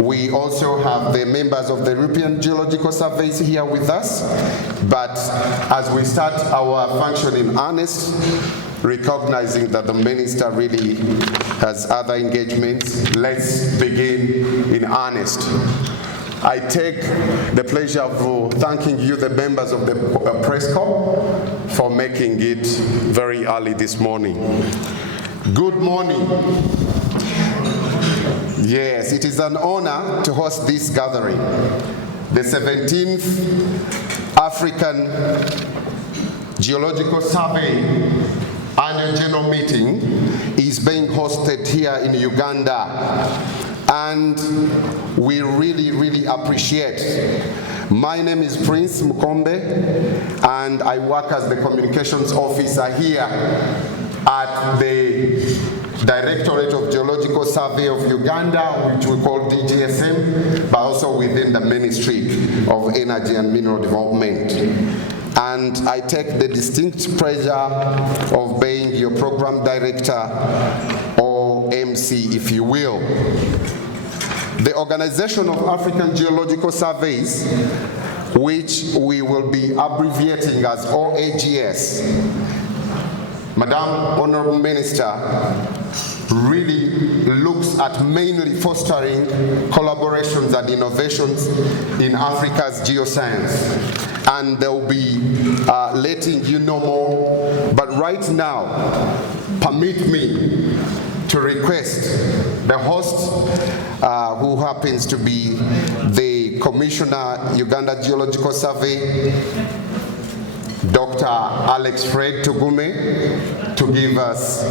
We also have the members of the European Geological Surveys here with us. But as we start our function in earnest, recognizing that the minister really has other engagements, let's begin in earnest. I take the pleasure of thanking you, the members of the press corps, for making it very early this morning. Good morning. Yes, it is an honor to host this gathering. The 17th African Geological Survey Annual General Meeting is being hosted here in Uganda. And we really appreciate. My name is Prince Mukombe, and I work as the communications officer here at the Directorate of Geological Survey of Uganda, which we call DGSM, but also within the Ministry of Energy and Mineral Development. And I take the distinct pleasure of being your program director, or MC, if you will. The Organization of African Geological Surveys, which we will be abbreviating as OAGS, Madam Honorable Minister, really looks at mainly fostering collaborations and innovations in Africa's geoscience. And they'll be letting you know more. But right now, permit me to request the host, who happens to be the Commissioner, Uganda Geological Survey, Dr. Alex Fred Tugume, to give us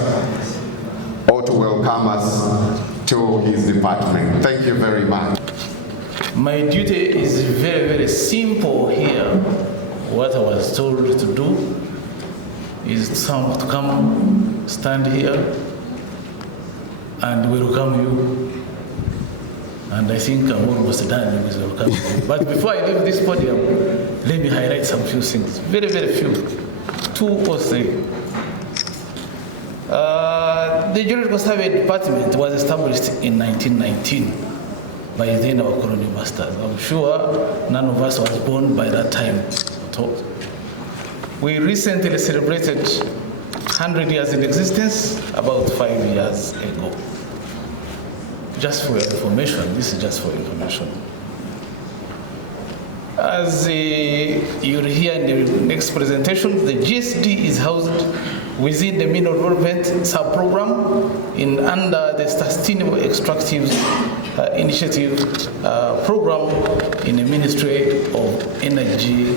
or to welcome us to his department. Thank you very much. My duty is very simple here. What I was told to do is to come, stand here, and welcome you. And I think I'm almost done with welcoming you. But before I leave this podium, let me highlight some few things. Very few. 2 or 3. The Geological Survey Department was established in 1919 by then our colonial masters. I'm sure none of us was born by that time at all. We recently celebrated 100 years in existence, about 5 years ago. Just for your information, this is just for information. As you'll hear in the next presentation, the GSD is housed within the Mineral Development Sub-Program under the Sustainable Extractive Initiative Program in the Ministry of Energy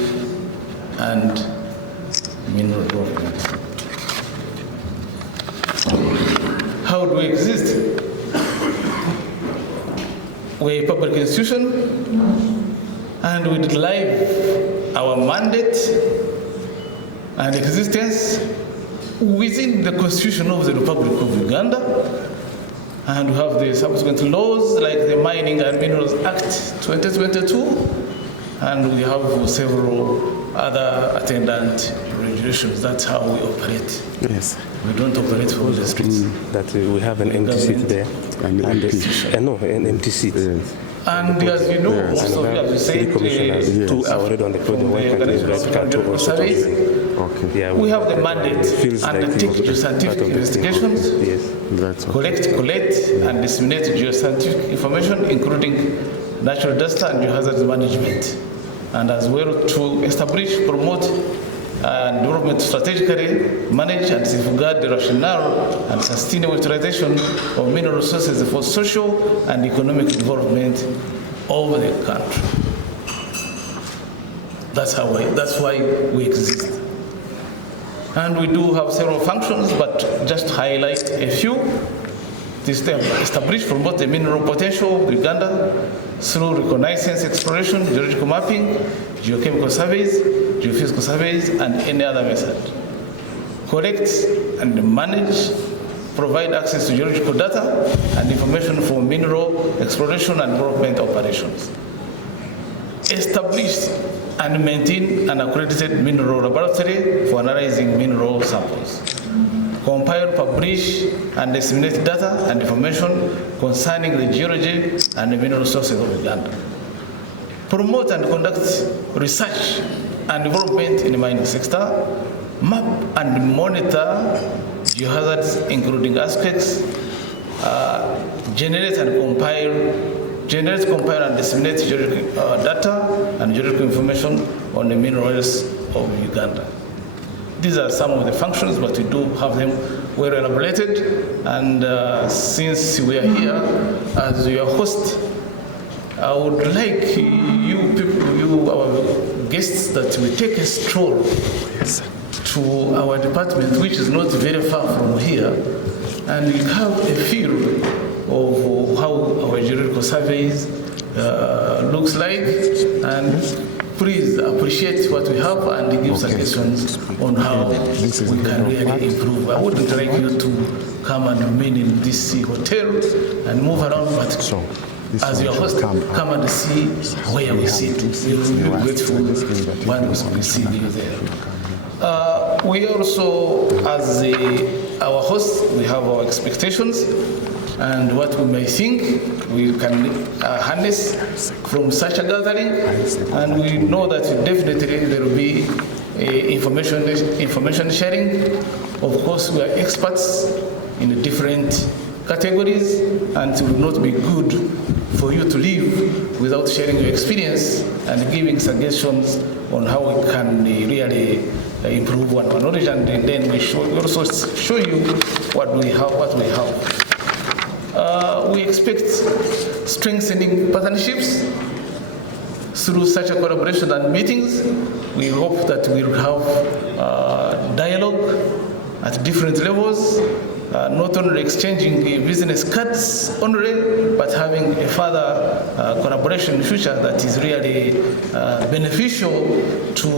and Mineral Development. How do we exist? We're a public institution, and we derive our mandate and existence within the Constitution of the Republic of Uganda, and we have the subsequent laws like the Mining and Minerals Act 2022, and we have several other attendant regulations. That's how we operate. Yes. We don't operate from the streets. That we have an empty seat there. And an empty seat. Yes. And as you know, most of you have said, two are already on the project. Yeah, we have the mandate and undertake geoscientific investigations, collect and disseminate geoscientific information, including natural disaster and geohazard management, and as well to establish, promote, and development strategically manage and safeguard the rationale and sustainable utilization of mineral resources for social and economic development of the country. That's why we exist. And we do have several functions, but just to highlight a few. This establish, promote the mineral potential of Uganda through reconnaissance exploration, geological mapping, geochemical surveys, geophysical surveys, and any other method. Collect and manage, provide access to geological data and information for mineral exploration and development operations. Establish and maintain an accredited mineral laboratory for analyzing mineral samples. compile, publish, and disseminate data and information concerning the geology and the mineral resources of Uganda. Promote and conduct research and development in the mining sector. Map and monitor geohazards, including aspects. Generate, compile, and disseminate geological data and geological information on the minerals of Uganda. These are some of the functions, but we do have them well elaborated. And since we are here as your host, I would like you people, our guests, that we take a stroll to our department, which is not very far from here, and we have a feel of how our geological surveys looks like, and please appreciate what we have and give suggestions on how we can really improve. I wouldn't like you to come and remain in this hotel and move around, but as your host, come and see where we sit. We will be grateful once we see you there. We also, as our host, we have our expectations and what we may think we can harness from such a gathering, and we know that definitely there will be information sharing. Of course, we are experts in the different categories, and it will not be good for you to leave without sharing your experience and giving suggestions on how we can really improve our knowledge, and then we also show you what we have. We expect strengthening partnerships through such a collaboration and meetings. We hope that we'll have dialogue at different levels, not only exchanging business cards only, but having a further collaboration in the future that is really beneficial to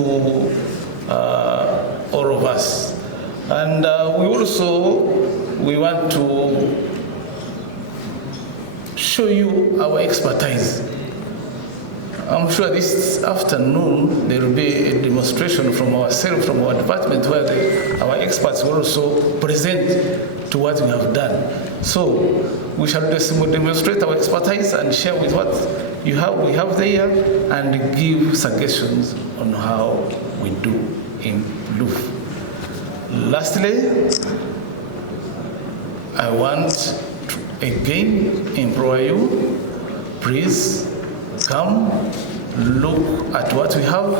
all of us. And we want to show you our expertise. I'm sure this afternoon there will be a demonstration from ourselves, from our department, where our experts will also present to what we have done. So we shall demonstrate our expertise and share with what we have there, and give suggestions on how we do improve. Lastly, I want to again implore you, please come look at what we have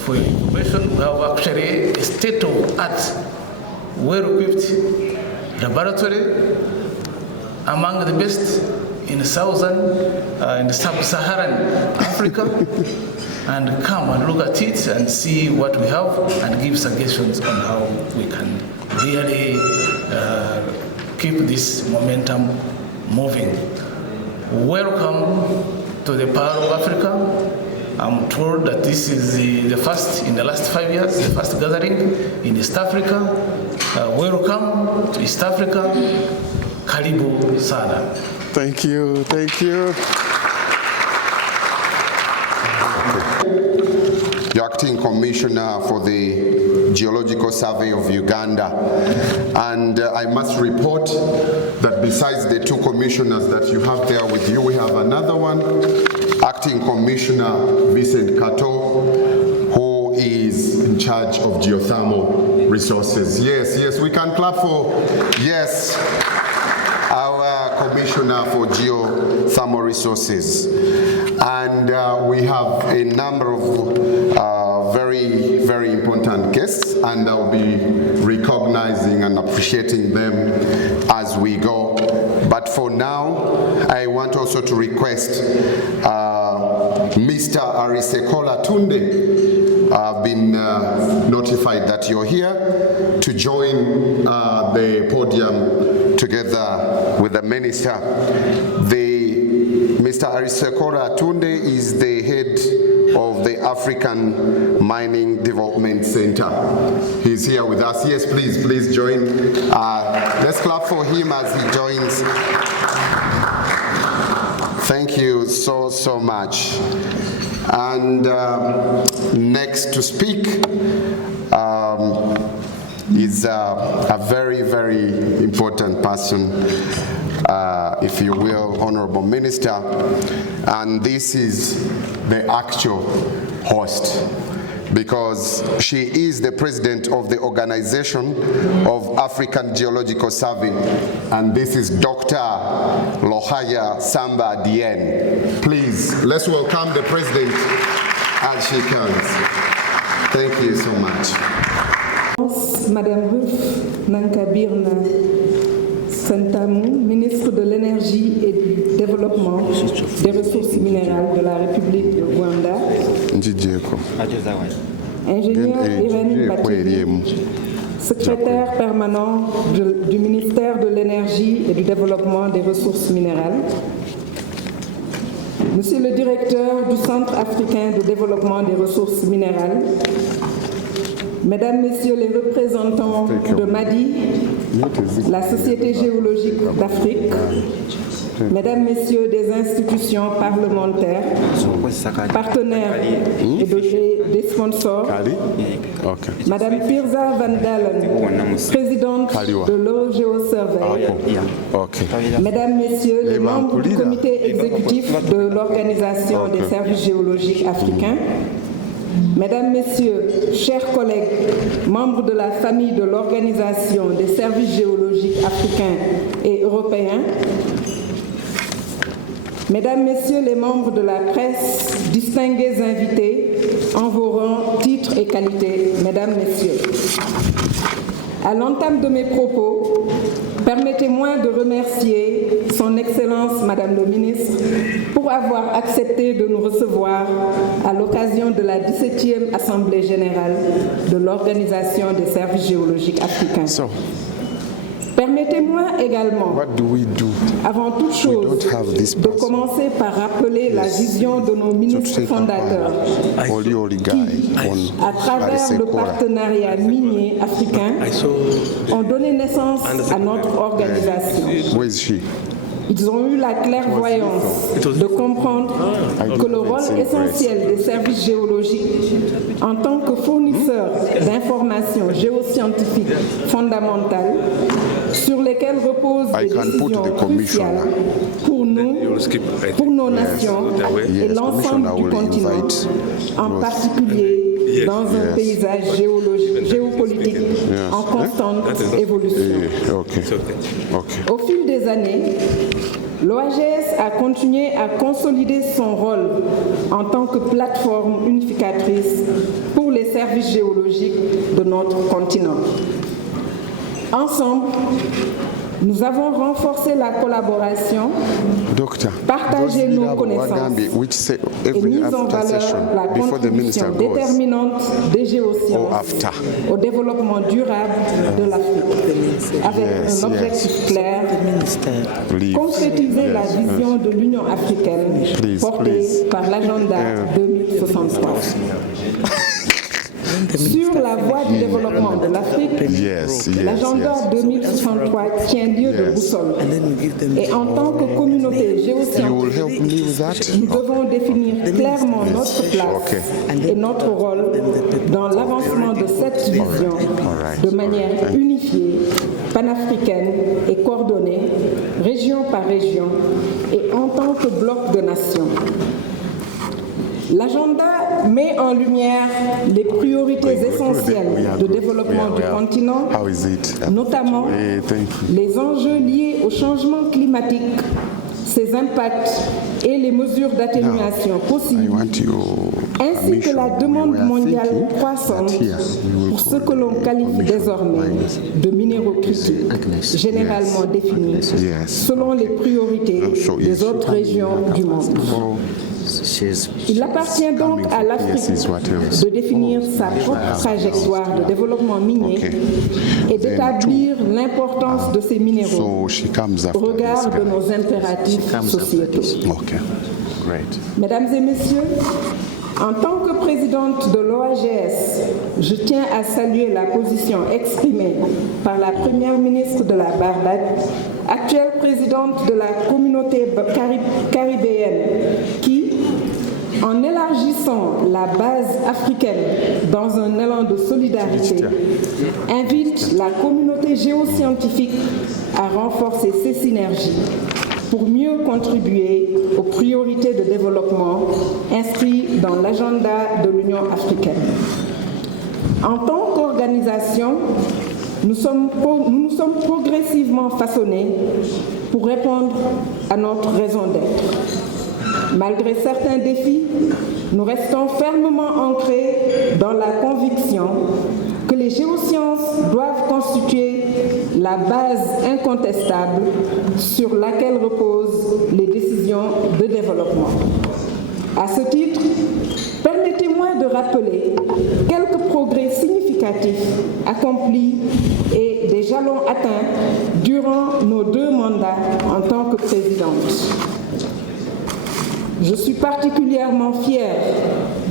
for your information. We have actually a state-of-art, well-equipped laboratory, among the best in the sub-Saharan Africa. And come and look at it and see what we have and give suggestions on how we can really keep this momentum moving. Welcome to the Power of Africa. I'm told that this is the first, in the last 5 years, the first gathering in East Africa. Welcome to East Africa. Karibu sana. Thank you, thank you. The Acting Commissioner for the Geological Survey of Uganda. And I must report that besides the two commissioners that you have there with you, we have another one, Acting Commissioner Vincent Kato, who is in charge of geothermal resources. Yes, we can clap for, yes, our Commissioner for Geothermal Resources. And we have a number of very, very important guests, and I'll be recognizing and appreciating them as we go. But for now, I want also to request Mr. Arisekola Tunde. I've been notified that you're here to join the podium together with the minister. Mr. Arisekola Tunde is the head of the African Mining Development Center. He's here with us. Yes, please join. Let's clap for him as he joins. Thank you so much. And next to speak is a very, very important person, if you will, Honorable Minister, and this is the actual host, because she is the president of the Organization of African Geological Survey, and this is Dr. Lohaya Samba Dieng. Please, let's welcome the president as she comes. Thank you so much. Madame Ruth Nankabirwa Santamou, ministre de l'Énergie et du Développement des Ressources minérales de la République de Uganda. Ingénieur Irène Batili, secrétaire permanent du ministère de l'Énergie et du Développement des Ressources minérales. Monsieur le directeur du Centre africain de développement des ressources minérales, Mesdames, Messieurs les représentants de MADI, la Société géologique d'Afrique, Mesdames, Messieurs des institutions parlementaires, partenaires et des sponsors, Madame Pirza Van Dalen, présidente de l'OAGS Survey, Mesdames, Messieurs les membres du comité exécutif de l'Organisation des services géologiques africains, Mesdames, Messieurs, chers collègues, membres de la famille de l'Organisation des services géologiques africains et européens, Mesdames, Messieurs les membres de la presse, distingués invités, en vos rangs, titres et qualités, Mesdames, Messieurs. À l'entame de mes propos, permettez-moi de remercier Son Excellence Madame le Ministre pour avoir accepté de nous recevoir à l'occasion de la 17e Assemblée générale de l'Organisation des services géologiques africains. Permettez-moi également, avant toute chose, de commencer par rappeler la vision de nos ministres fondateurs qui, à travers le partenariat minier africain, ont donné naissance à notre organisation. Ils ont eu la clairvoyance de comprendre que le rôle essentiel des services géologiques en tant que fournisseurs d'informations géoscientifiques fondamentales sur lesquelles reposent des décisions cruciales pour nous, pour nos nations et l'ensemble du continent, en particulier dans un paysage géopolitique en constante évolution. Au fil des années, l'OAGS a continué à consolider son rôle en tant que plateforme unificatrice pour les services géologiques de notre continent. Ensemble, nous avons renforcé la collaboration, partagé nos connaissances et mis en valeur la contribution déterminante des géosciences au développement durable de l'Afrique, avec un objectif clair, concrétiser la vision de l'Union africaine portée par l'agenda 2063. Sur la voie du développement de l'Afrique, l'agenda 2063 tient lieu de boussole. Et en tant que communauté géoscientifique, nous devons définir clairement notre place et notre rôle dans l'avancement de cette vision de manière unifiée, panafricaine et coordonnée, région par région et en tant que bloc de nations. L'agenda met en lumière les priorités essentielles de développement du continent, notamment les enjeux liés au changement climatique, ses impacts et les mesures d'atténuation possibles, ainsi que la demande mondiale croissante pour ce que l'on qualifie désormais de minéraux critiques, généralement définis selon les priorités des autres régions du monde. Il appartient donc à l'Afrique de définir sa propre trajectoire de développement minier et d'établir l'importance de ces minéraux au regard de nos impératifs sociétaux. Mesdames et messieurs, en tant que présidente de l'OAGS, je tiens à saluer la position exprimée par la première ministre de la Barbade, actuelle présidente de la communauté caribéenne, qui, en élargissant la base africaine dans un élan de solidarité, invite la communauté géoscientifique à renforcer ses synergies pour mieux contribuer aux priorités de développement inscrites dans l'agenda de l'Union africaine. En tant qu'organisation, nous nous sommes progressivement façonnés pour répondre à notre raison d'être. Malgré certains défis, nous restons fermement ancrés dans la conviction que les géosciences doivent constituer la base incontestable sur laquelle reposent les décisions de développement. À ce titre, permettez-moi de rappeler quelques progrès significatifs accomplis et des jalons atteints durant nos 2 mandats en tant que présidente. Je suis particulièrement fière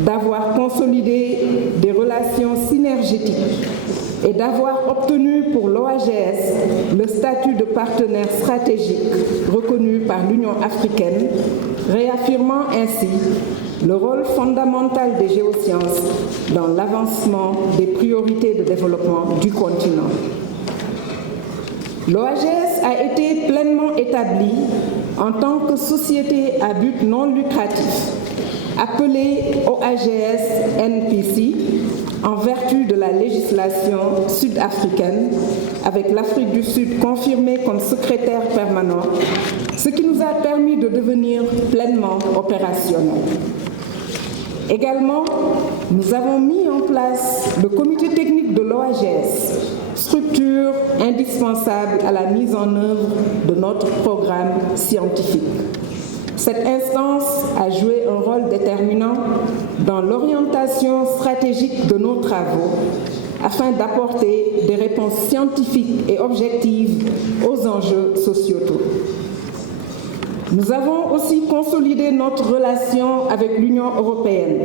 d'avoir consolidé des relations synergétiques et d'avoir obtenu pour l'OAGS le statut de partenaire stratégique reconnu par l'Union africaine, réaffirmant ainsi le rôle fondamental des géosciences dans l'avancement des priorités de développement du continent. L'OAGS a été pleinement établie en tant que société à but non lucratif, appelée OAGS NPC, en vertu de la législation sud-africaine, avec l'Afrique du Sud confirmée comme secrétaire permanent, ce qui nous a permis de devenir pleinement opérationnels. Également, nous avons mis en place le comité technique de l'OAGS, structure indispensable à la mise en œuvre de notre programme scientifique. Cette instance a joué un rôle déterminant dans l'orientation stratégique de nos travaux afin d'apporter des réponses scientifiques et objectives aux enjeux sociétaux. Nous avons aussi consolidé notre relation avec l'Union européenne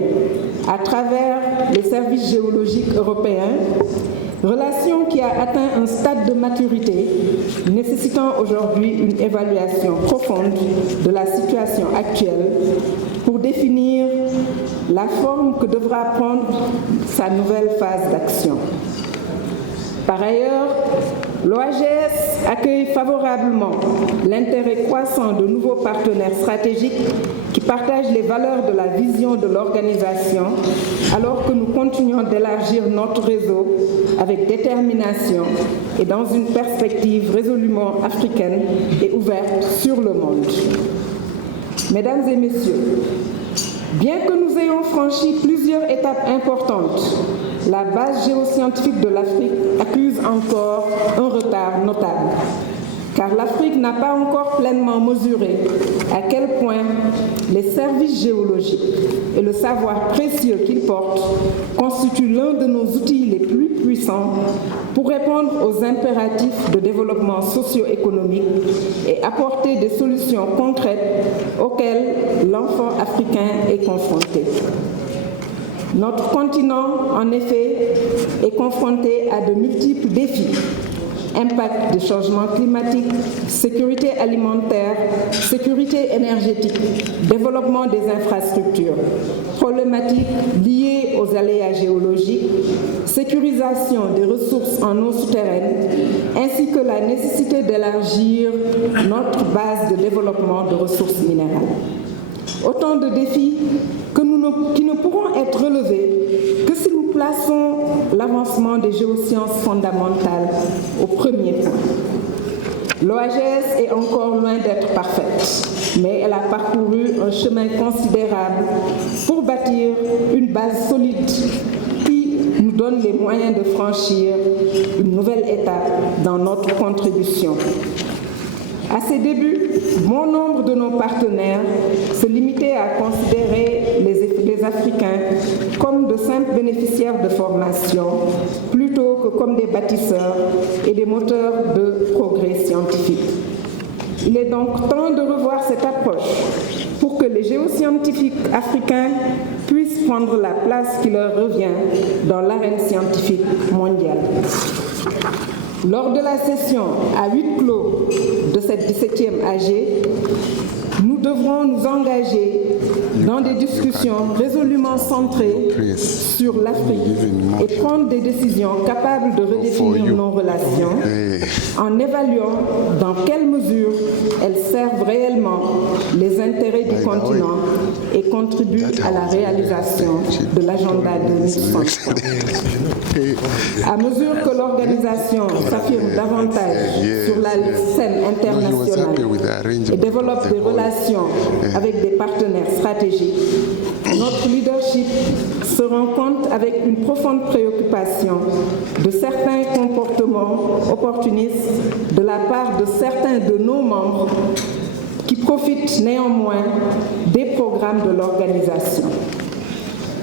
à travers les services géologiques européens, relation qui a atteint un stade de maturité nécessitant aujourd'hui une évaluation profonde de la situation actuelle pour définir la forme que devra prendre sa nouvelle phase d'action. Par ailleurs, l'OAGS accueille favorablement l'intérêt croissant de nouveaux partenaires stratégiques qui partagent les valeurs de la vision de l'organisation, alors que nous continuons d'élargir notre réseau avec détermination et dans une perspective résolument africaine et ouverte sur le monde. Mesdames et messieurs, bien que nous ayons franchi plusieurs étapes importantes, la base géoscientifique de l'Afrique accuse encore un retard notable, car l'Afrique n'a pas encore pleinement mesuré à quel point les services géologiques et le savoir précieux qu'ils portent constituent l'un de nos outils les plus puissants pour répondre aux impératifs de développement socio-économique et apporter des solutions concrètes auxquelles l'enfant africain est confronté. Notre continent, en effet, est confronté à de multiples défis. Impact des changements climatiques, sécurité alimentaire, sécurité énergétique, développement des infrastructures, problématiques liées aux aléas géologiques, sécurisation des ressources en eau souterraine, ainsi que la nécessité d'élargir notre base de développement de ressources minérales. Autant de défis qui ne pourront être relevés que si nous plaçons l'avancement des géosciences fondamentales au premier point. L'OAGS est encore loin d'être parfaite, mais elle a parcouru un chemin considérable pour bâtir une base solide qui nous donne les moyens de franchir une nouvelle étape dans notre contribution. À ses débuts, bon nombre de nos partenaires se limitaient à considérer les Africains comme de simples bénéficiaires de formation, plutôt que comme des bâtisseurs et des moteurs de progrès scientifique. Il est donc temps de revoir cette approche pour que les géoscientifiques africains puissent prendre la place qui leur revient dans l'arène scientifique mondiale. Lors de la session à huis clos de cette 17e AG, nous devrons nous engager dans des discussions résolument centrées sur l'Afrique et prendre des décisions capables de redéfinir nos relations en évaluant dans quelle mesure elles servent réellement les intérêts du continent et contribuent à la réalisation de l'agenda 2060. À mesure que l'organisation s'affirme davantage sur la scène internationale et développe des relations avec des partenaires stratégiques, notre leadership se rend compte avec une profonde préoccupation de certains comportements opportunistes de la part de certains de nos membres qui profitent néanmoins des programmes de l'organisation.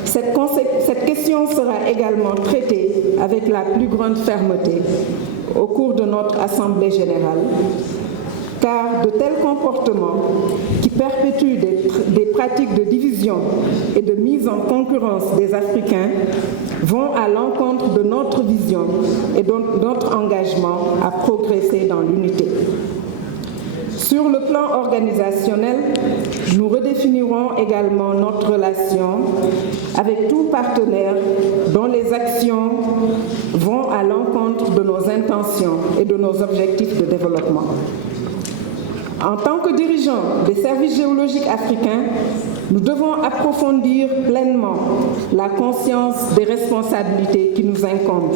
Cette question sera également traitée avec la plus grande fermeté au cours de notre Assemblée générale, car de tels comportements qui perpétuent des pratiques de division et de mise en concurrence des Africains vont à l'encontre de notre vision et de notre engagement à progresser dans l'unité. Sur le plan organisationnel, nous redéfinirons également notre relation avec tout partenaire dont les actions vont à l'encontre de nos intentions et de nos objectifs de développement. En tant que dirigeants des services géologiques africains, nous devons approfondir pleinement la conscience des responsabilités qui nous incombent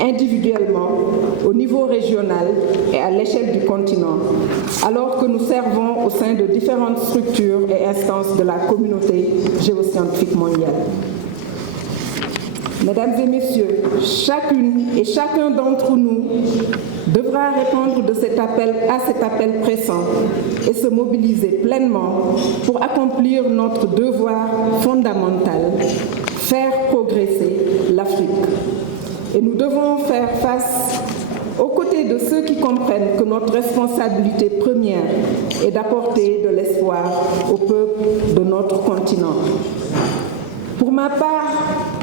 individuellement, au niveau régional et à l'échelle du continent, alors que nous servons au sein de différentes structures et instances de la communauté géoscientifique mondiale. Mesdames et messieurs, chacune et chacun d'entre nous devra répondre à cet appel pressant et se mobiliser pleinement pour accomplir notre devoir fondamental, faire progresser l'Afrique. Et nous devons faire face aux côtés de ceux qui comprennent que notre responsabilité première est d'apporter de l'espoir au peuple de notre continent. Pour ma part,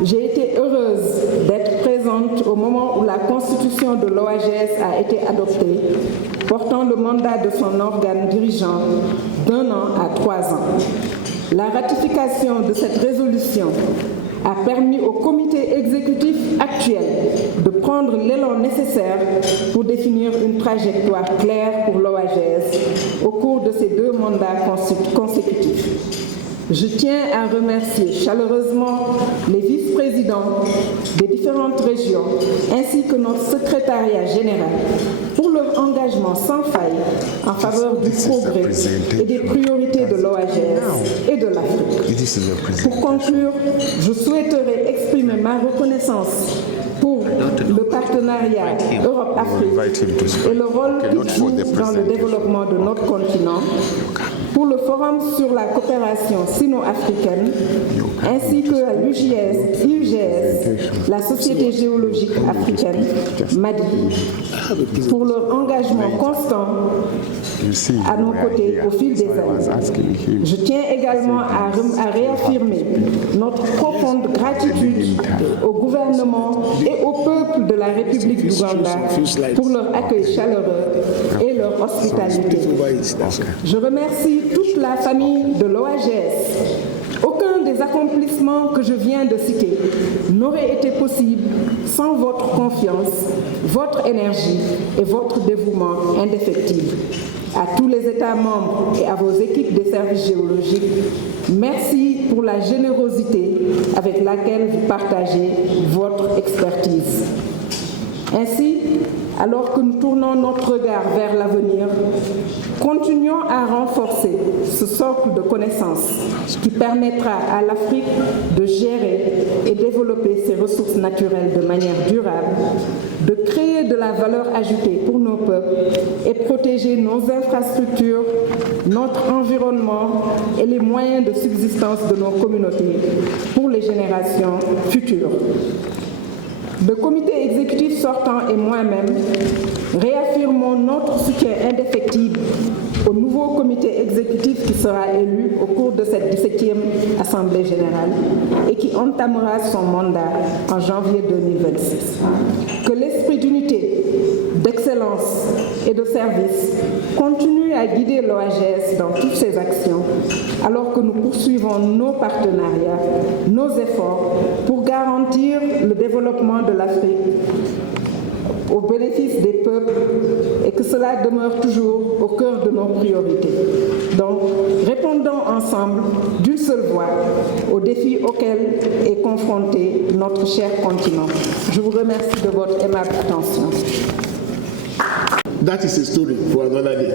j'ai été heureuse d'être présente au moment où la constitution de l'OAGS a été adoptée, portant le mandat de son organe dirigeant d'1 an à 3 ans. La ratification de cette résolution a permis au comité exécutif actuel de prendre l'élan nécessaire pour définir une trajectoire claire pour l'OAGS au cours de ces 2 mandats consécutifs. Je tiens à remercier chaleureusement les vice-présidents des différentes régions ainsi que notre secrétariat général pour leur engagement sans faille en faveur du progrès et des priorités de l'OAGS et de l'Afrique. Pour conclure, je souhaiterais exprimer ma reconnaissance pour le partenariat Europe-Afrique et le rôle qu'il joue dans le développement de notre continent, pour le Forum sur la coopération sino-africaine, ainsi que à l'UGS, la Société géologique africaine, MADI, pour leur engagement constant à nos côtés au fil des années. Je tiens également à réaffirmer notre profonde gratitude au gouvernement et au peuple de la République d'Ouganda pour leur accueil chaleureux et leur hospitalité. Je remercie toute la famille de l'OAGS. Aucun des accomplissements que je viens de citer n'aurait été possible sans votre confiance, votre énergie et votre dévouement indéfectible. À tous les États membres et à vos équipes des services géologiques, merci pour la générosité avec laquelle vous partagez votre expertise. Ainsi, alors que nous tournons notre regard vers l'avenir, continuons à renforcer ce socle de connaissances qui permettra à l'Afrique de gérer et développer ses ressources naturelles de manière durable, de créer de la valeur ajoutée pour nos peuples et protéger nos infrastructures, notre environnement et les moyens de subsistance de nos communautés pour les générations futures. Le comité exécutif sortant et moi-même réaffirmons notre soutien indéfectible au nouveau comité exécutif qui sera élu au cours de cette 17e Assemblée générale et qui entamera son mandat en janvier 2026. Que l'esprit d'unité, d'excellence et de services continue à guider l'OAGS dans toutes ses actions, alors que nous poursuivons nos partenariats, nos efforts pour garantir le développement de l'Afrique au bénéfice des peuples et que cela demeure toujours au cœur de nos priorités. Donc, répondons ensemble d'une seule voix aux défis auxquels est confronté notre cher continent. Je vous remercie de votre aimable attention. That is a story for another day.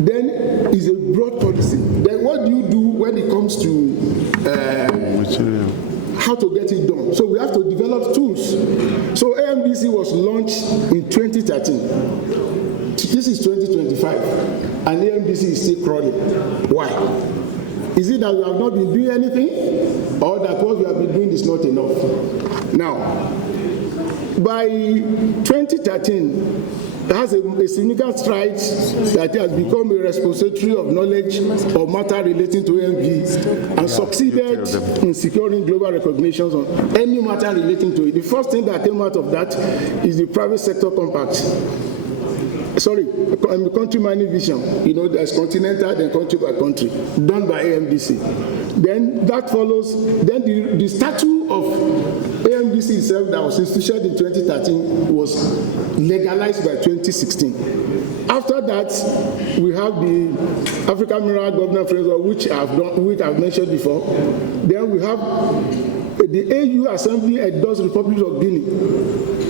Then is a broad policy. Then what do you do when it comes to how to get it done? So we have to develop tools. So AMBC was launched in 2013. This is 2025, and AMBC is still crawling. Why? Is it that we have not been doing anything, or that what we have been doing is not enough? Now, by 2013, it has a significant stride that it has become a repository of knowledge or matter relating to AMB and succeeded in securing global recognitions on any matter relating to it. The first thing that came out of that is the private sector compact. Sorry, country mining vision. You know, there's continental, then country by country, done by AMBC. Then that follows, then the statute of AMBC itself that was instituted in 2013 was legalized by 2016. After that, we have the African Mineral Governance Framework, which I've mentioned before. Then we have the AU Assembly endorsed Republic of Guinea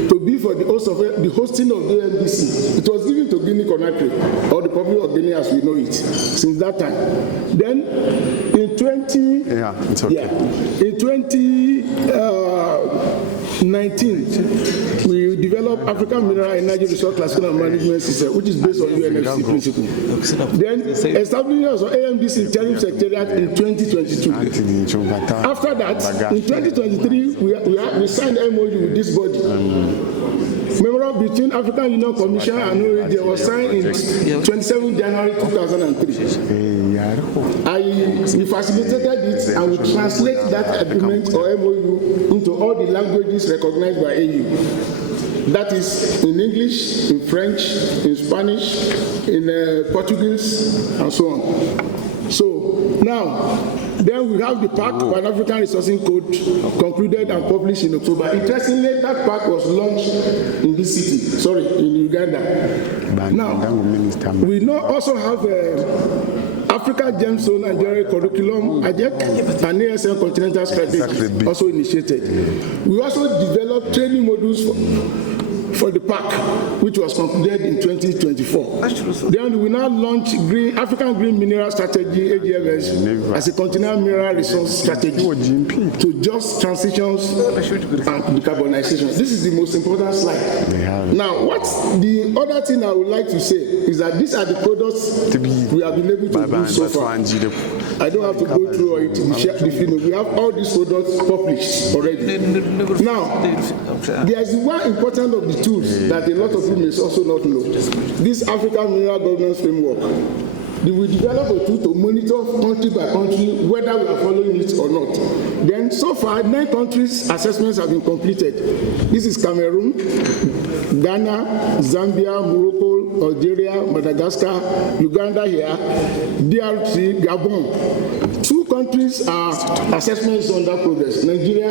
to be for the hosting of the AMBC. It was given to Guinea Conakry, or the Republic of Guinea as we know it, since that time. Then in 2019, we developed African Mineral Energy Resource Classification and Management System, which is based on UNFC principle. Then establishing also AMBC Interim Secretariat in 2022. After that, in 2023, we signed MOU with this body. Memorandum between African Union Commission and OAGS was signed in 27 January 2003. We facilitated it and we translate that agreement or MOU into all the languages recognized by AU. That is in English, in French, in Spanish, in Portuguese, and so on. So now, then we have the PAC, Pan-African Resourcing Code, concluded and published in October. Interestingly, that PAC was launched in this city, in Uganda. Now, we now also have Africa Gemstone Nigeria Curriculum, AGM, and ASM Continental Strategy, also initiated. We also developed training modules for the PAC, which was concluded in 2024. Then we now launch African Green Mineral Strategy, AGMS, as a continental mineral resource strategy to just transitions and decarbonization. This is the most important slide. Now, what's the other thing I would like to say is that these are the products we have been able to do so far. I don't have to go through it. We have all these products published already. Now, there is one important of the tools that a lot of people may also not know. This African Mineral Governance Framework. We develop a tool to monitor country by country whether we are following it or not. Then so far, 9 countries' assessments have been completed. This is Cameroon, Ghana, Zambia, Morocco, Algeria, Madagascar, Uganda here, DRC, Gabon. 2 countries are assessments under progress, Nigeria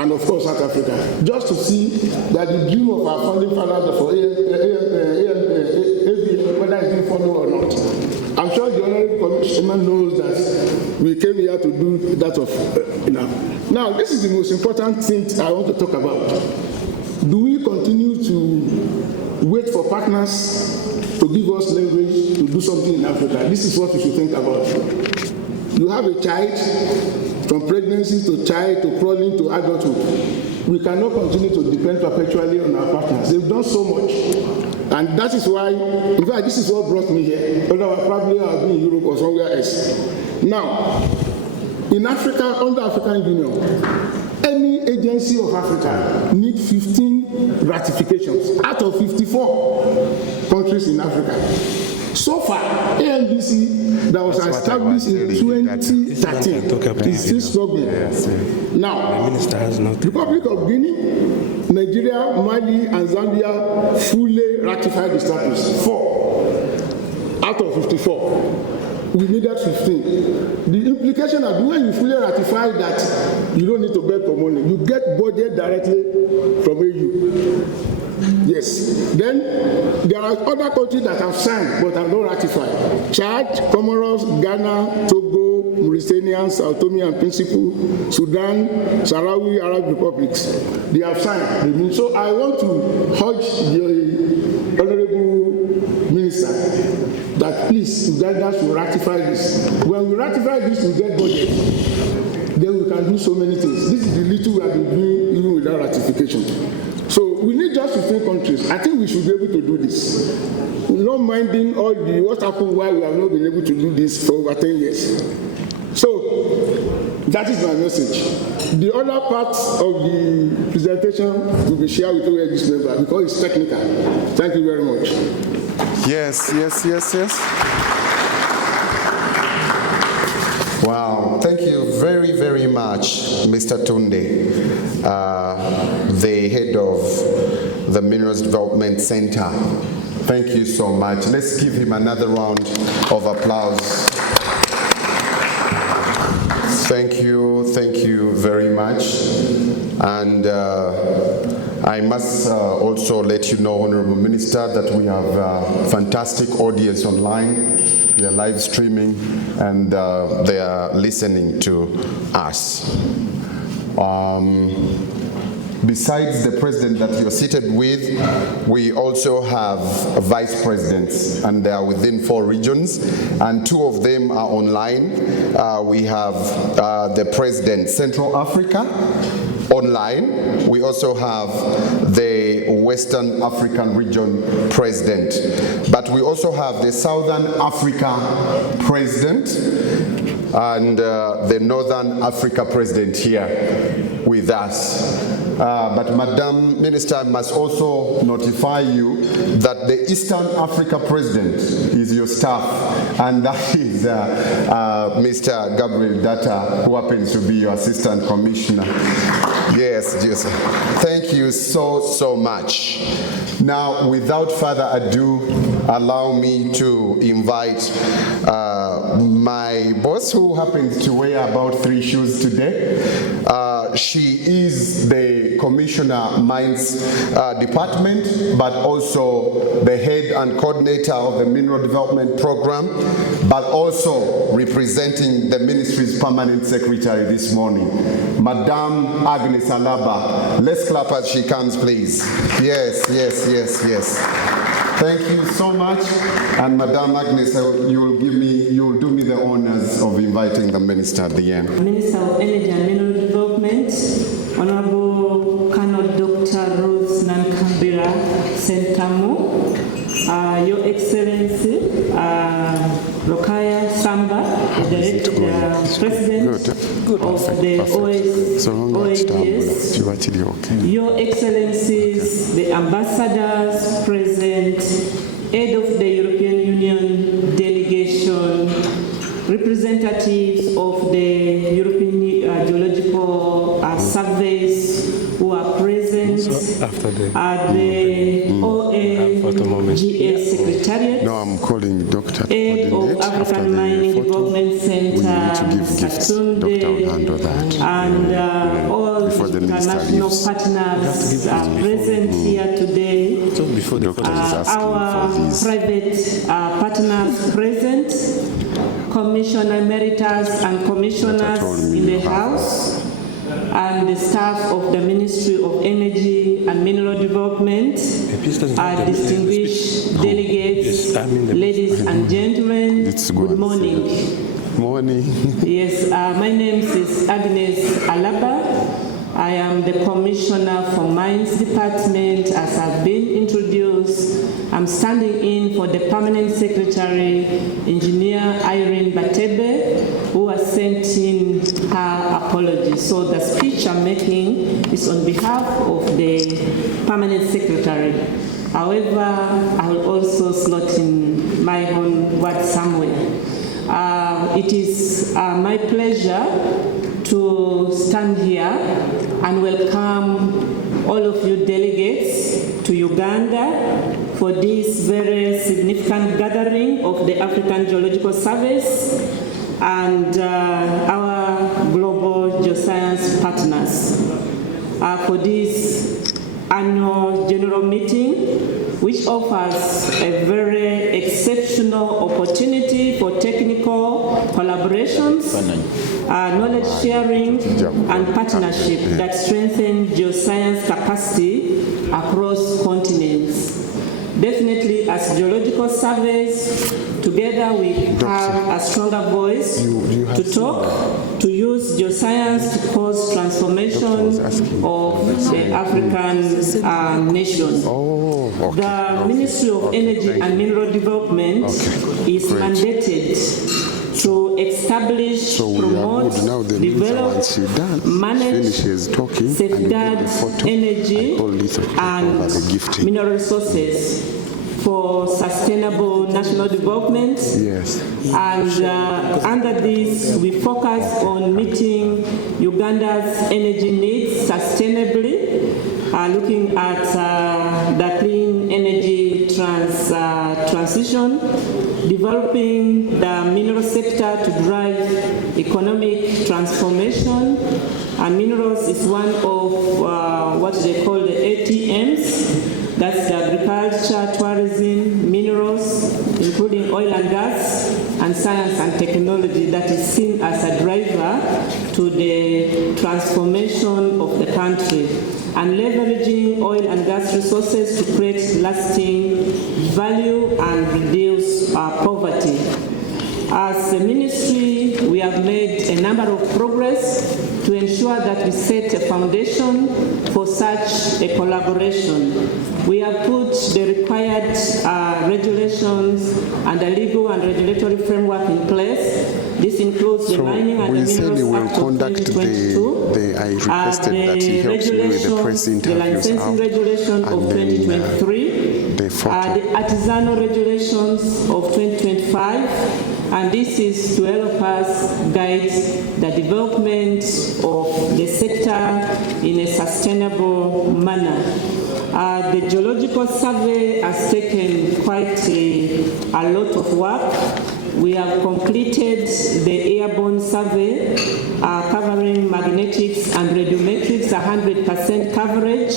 and of course South Africa, just to see that the dream of our founding fathers for whether it's being followed or not. I'm sure the Honorable Commissioner knows that we came here to do that of Now, this is the most important thing I want to talk about. Do we continue to wait for partners to give us leverage to do something in Africa? This is what we should think about. You have a child, from pregnancy to child to crawling to adulthood. We cannot continue to depend perpetually on our partners. They've done so much. And that is why, in fact, this is what brought me here. Otherwise, probably I'll be in Europe or somewhere else. Now, in Africa, under African Union, any agency of Africa needs 15 ratifications out of 54 countries in Africa. So far, AMDC that was established in 2013 is still struggling. Now, The minister has not. Republic of Guinea, Nigeria, Mali, and Zambia fully ratified the status. 4 out of 54. We needed 15. The implication of when you fully ratify that, you don't need to beg for money. You get budget directly from AU. Yes. Then there are other countries that have signed but have not ratified. Chad, Comoros, Ghana, Togo, Mauritania, Sao Tome and Principe, Sudan, Sahrawi Arab Republics. They have signed. So I want to urge the Honorable Minister that please Uganda should ratify this. When we ratify this, we get budget. Then we can do so many things. This is the little we have been doing even without ratification. So we need just 15 countries. I think we should be able to do this. Not minding all the what happened why we have not been able to do this for over 10 years. So that is my message. The other parts of the presentation will be shared with OAGS members because it's technical. Thank you very much. Yes. Wow, thank you very, very much, Mr. Tunde, the head of the Minerals Development Center. Thank you so much. Let's give him another round of applause. Thank you very much. And I must also let you know, Honorable Minister, that we have a fantastic audience online. We are live streaming and they are listening to us. Besides the president that you're seated with, we also have vice presidents, and they are within 4 regions, and 2 of them are online. We have the president, Central Africa, online. We also have the Western African region president, but we also have the Southern Africa president and the Northern Africa president here with us. But Madam Minister, I must also notify you that the Eastern Africa president is your staff, and that is Mr. Gabriel Data, who happens to be your assistant commissioner. Yes. Thank you so much. Now, without further ado, allow me to invite my boss, who happens to wear about 3 shoes today. She is the Commissioner Mines Department, but also the head and coordinator of the Mineral Development Program, but also representing the Ministry's Permanent Secretary this morning, Madame Agnes Alaba. Let's clap as she comes, please. Yes. Thank you so much. And Madame Agnes, you will do me the honors of inviting the Minister at the end. Minister of Energy and Mineral Development, Honorable Colonel Dr. Rose Nankabirwa Sentamu, Your Excellency, Lokaya Samba, the President of the OAGS, Your Excellencies, the Ambassadors present, Head of the European Union Delegation, representatives of the European Geological Surveys who are present at the OAGS Secretariat, I'm calling Dr. Head of African Mining Development Center, and all international partners are present here today. Our private partners present, Commissioner Emeritus and Commissioners in the House, and the staff of the Ministry of Energy and Mineral Development, our distinguished delegates, ladies and gentlemen, good morning. Yes, my name is Agnes Alaba. I am the Commissioner for Mines Department, as I've been introduced. I'm standing in for the Permanent Secretary, Engineer Irene Batebe, who has sent in her apology. So the speech I'm making is on behalf of the Permanent Secretary. However, I will also slot in my own word somewhere. It is my pleasure to stand here and welcome all of you delegates to Uganda for this very significant gathering of the African Geological Service and our global geoscience partners for this annual general meeting, which offers a very exceptional opportunity for technical collaborations, knowledge sharing, and partnership that strengthen geoscience capacity across continents. Definitely, as geological surveys, together we have a stronger voice to talk, to use geoscience to cause transformation of the African nation. The Ministry of Energy and Mineral Development is mandated to establish, promote, develop, manage, safeguard energy and mineral resources for sustainable national development. And under this, we focus on meeting Uganda's energy needs sustainably, looking at the clean energy transition, developing the mineral sector to drive economic transformation. And minerals is one of what they call the ATMs. That's the agriculture, tourism, minerals, including oil and gas, and science and technology that is seen as a driver to the transformation of the country, and leveraging oil and gas resources to create lasting value and reduce poverty. As a ministry, we have made a number of progress to ensure that we set a foundation for such a collaboration. We have put the required regulations and a legal and regulatory framework in place. This includes the Mining and the Minerals Act of 2022, I requested that he helps me with the press interviews, the licensing regulation of 2023, the artisanal regulations of 2025, and this is to help us guide the development of the sector in a sustainable manner. The geological survey has taken quite a lot of work. We have completed the airborne survey covering magnetics and radiometrics, 100% coverage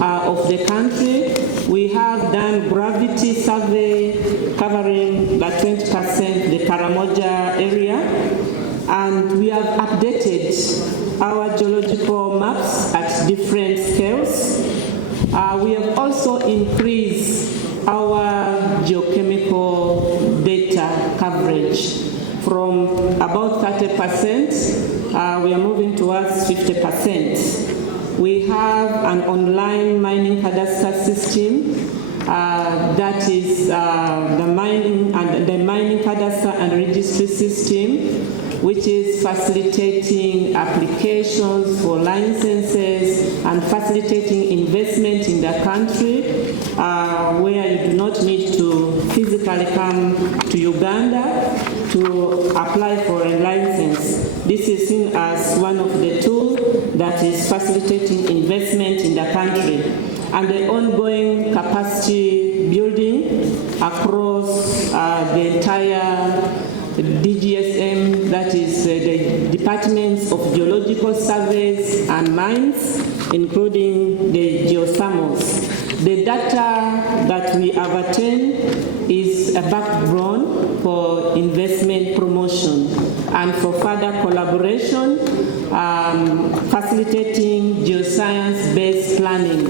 of the country. We have done gravity survey covering the 20%, the Karamoja area, and we have updated our geological maps at different scales. We have also increased our geochemical data coverage from about 30%, we are moving towards 50%. We have an online mining cadastre system that is the mining cadastre and registry system, which is facilitating applications for licenses and facilitating investment in the country, where you do not need to physically come to Uganda to apply for a license. This is seen as one of the tools that is facilitating investment in the country. And the ongoing capacity building across the entire DGSM, that is the Departments of Geological Surveys and Mines, including the geothermals. The data that we have attained is a backbone for investment promotion and for further collaboration, facilitating geoscience-based planning.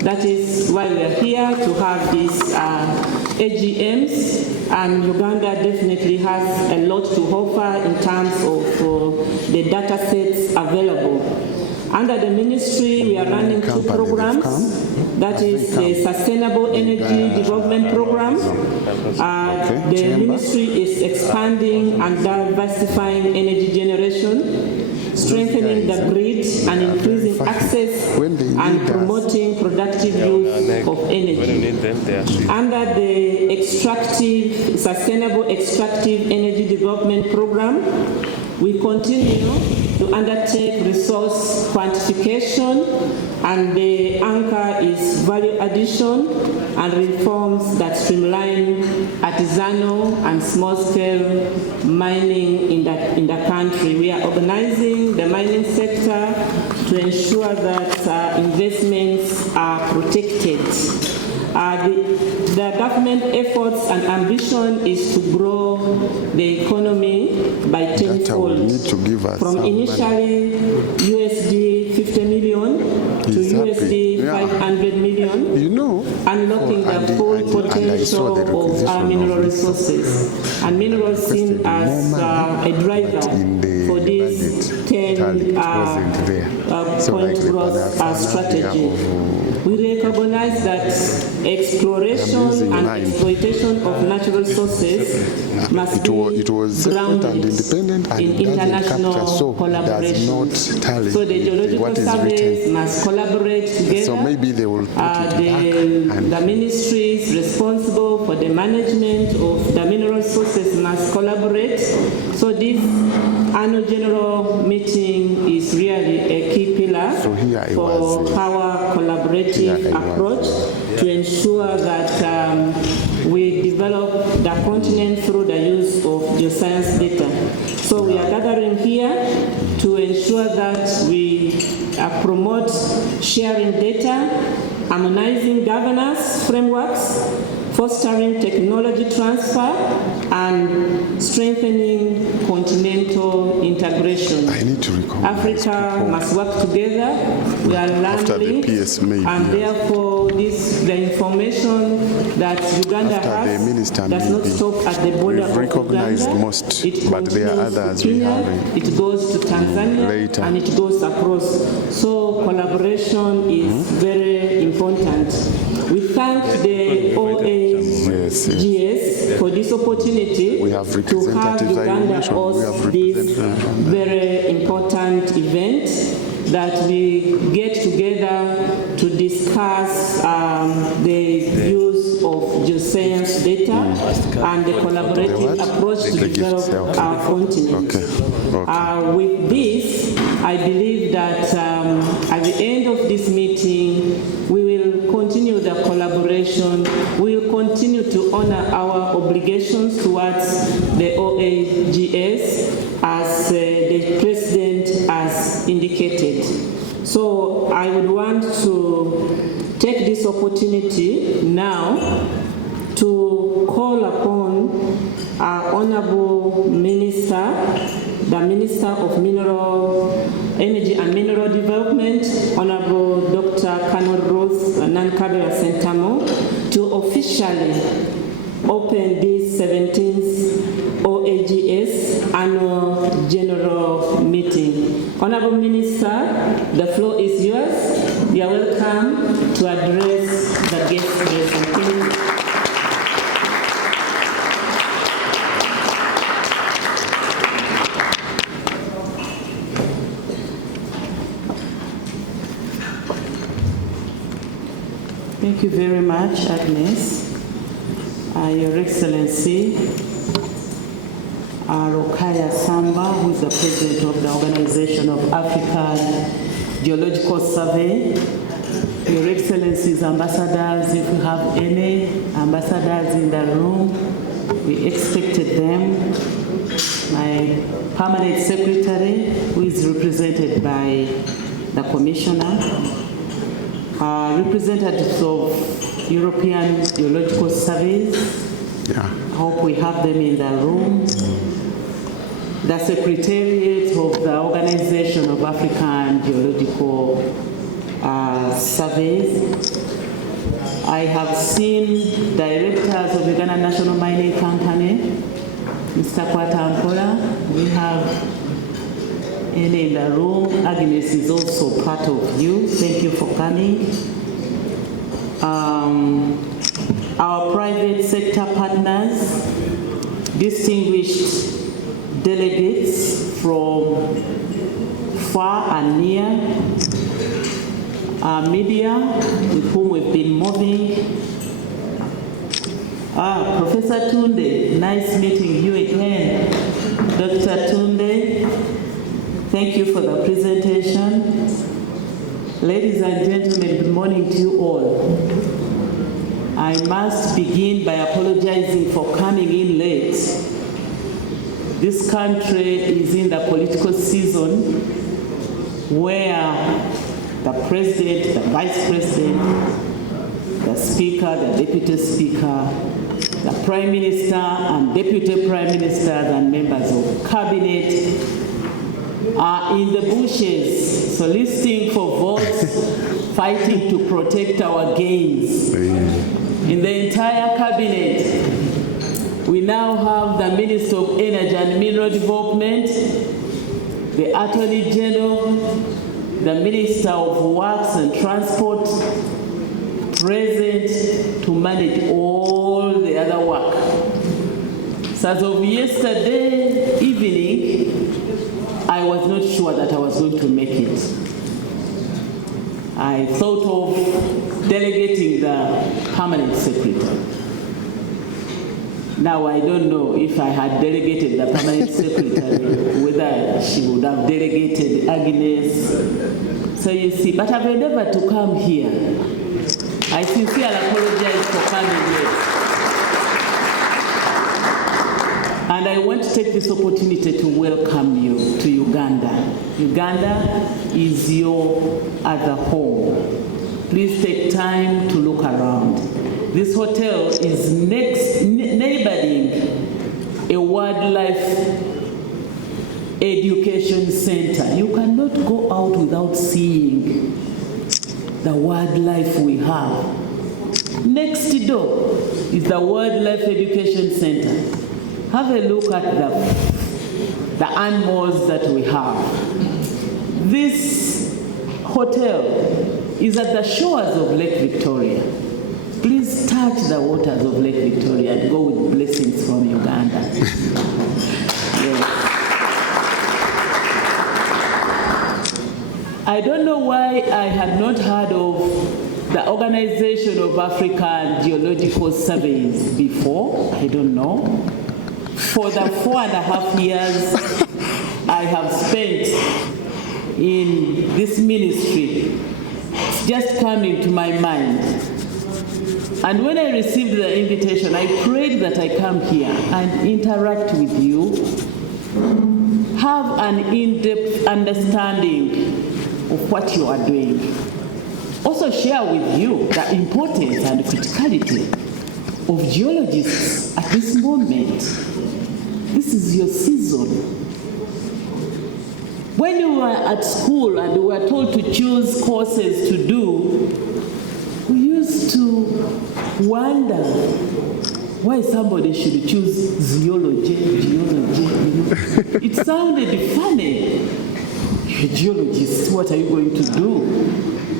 That is why we are here to have these AGMs, and Uganda definitely has a lot to offer in terms of the data sets available. Under the ministry, we are running two programs. That is the Sustainable Energy Development Program. The ministry is expanding and diversifying energy generation, strengthening the grid and increasing access and promoting productive use of energy. Under the Sustainable Extractive Energy Development Program, we continue to undertake resource quantification, and the anchor is value addition and reforms that streamline artisanal and small-scale mining in the country. We are organizing the mining sector to ensure that investments are protected. The government efforts and ambition is to grow the economy by tenfold, from initially USD 50 million to USD 500 million, unlocking the full potential of our mineral resources. And minerals seen as a driver for this 10-point growth strategy. We recognize that exploration and exploitation of natural resources must be grounded in international collaboration. So the geological surveys must collaborate together. So maybe they will the ministries responsible for the management of the mineral resources must collaborate. So this annual general meeting is really a key pillar for our collaborative approach to ensure that we develop the continent through the use of geoscience data. So we are gathering here to ensure that we promote sharing data, harmonizing governance frameworks, fostering technology transfer, and strengthening continental integration. Africa must work together. We are learning, and therefore the information that Uganda has does not stop at the border of Uganda. It but there are others we have. It goes to Tanzania later. And it goes across. So collaboration is very important. We thank the OAGS for this opportunity to have Uganda host this very important event that we get together to discuss the use of geoscience data and the collaborative approach to develop our continent. With this, I believe that at the end of this meeting, we will continue the collaboration. We will continue to honor our obligations towards the OAGS as the President has indicated. So I would want to take this opportunity now to call upon our Honorable Minister, the Minister of Energy and Mineral Development, Honorable Dr. Colonel Rose Nankabirwa, to officially open this 17th OAGS Annual General Meeting. Honorable Minister, the floor is yours. You are welcome to address the guest present. Thank you very much, Agnes. Your Excellency, Rokaya Samba, who is the President of the Organization of African Geological Survey, Your Excellencies, ambassadors, if you have any ambassadors in the room, we expected them. My permanent secretary, who is represented by the Commissioner, representatives of European Geological Surveys. I hope we have them in the room. The Secretariat of the Organization of African Geological Surveys. I have seen directors of Uganda National Mining Company, Mr. Kwata Ampola. We have in the room. Agnes is also part of you. Thank you for coming. Our private sector partners, distinguished delegates from far and near, our media with whom we've been moving Professor Tunde, nice meeting you again. Dr. Tunde, thank you for the presentation. Ladies and gentlemen, good morning to you all. I must begin by apologizing for coming in late. This country is in the political season where the president, the vice president, the speaker, the deputy speaker, the prime minister and deputy prime ministers and members of cabinet are in the bushes soliciting for votes, fighting to protect our gains. In the entire cabinet, we now have the Minister of Energy and Mineral Development, the Attorney General, the Minister of Works and Transport present to manage all the other work. So as of yesterday evening, I was not sure that I was going to make it. I thought of delegating the permanent secretary. Now I don't know if I had delegated the permanent secretary, whether she would have delegated Agnes. So you see, but I've endeavored to come here. I sincerely apologize for coming late. And I want to take this opportunity to welcome you to Uganda. Uganda is your other home. Please take time to look around. This hotel is neighboring a wildlife education center. You cannot go out without seeing the wildlife we have. Next door is the Wildlife Education Center. Have a look at the animals that we have. This hotel is at the shores of Lake Victoria. Please touch the waters of Lake Victoria and go with blessings from Uganda. Yes. I don't know why I had not heard of the Organization of African Geological Surveys before. I don't know. For the 4.5 years I have spent in this ministry, it's just coming to my mind. And when I received the invitation, I prayed that I come here and interact with you, have an in-depth understanding of what you are doing. Also share with you the importance and criticality of geologists at this moment. This is your season. When you were at school and we were told to choose courses to do, we used to wonder why somebody should choose zoology. It sounded funny. You're a geologist, what are you going to do?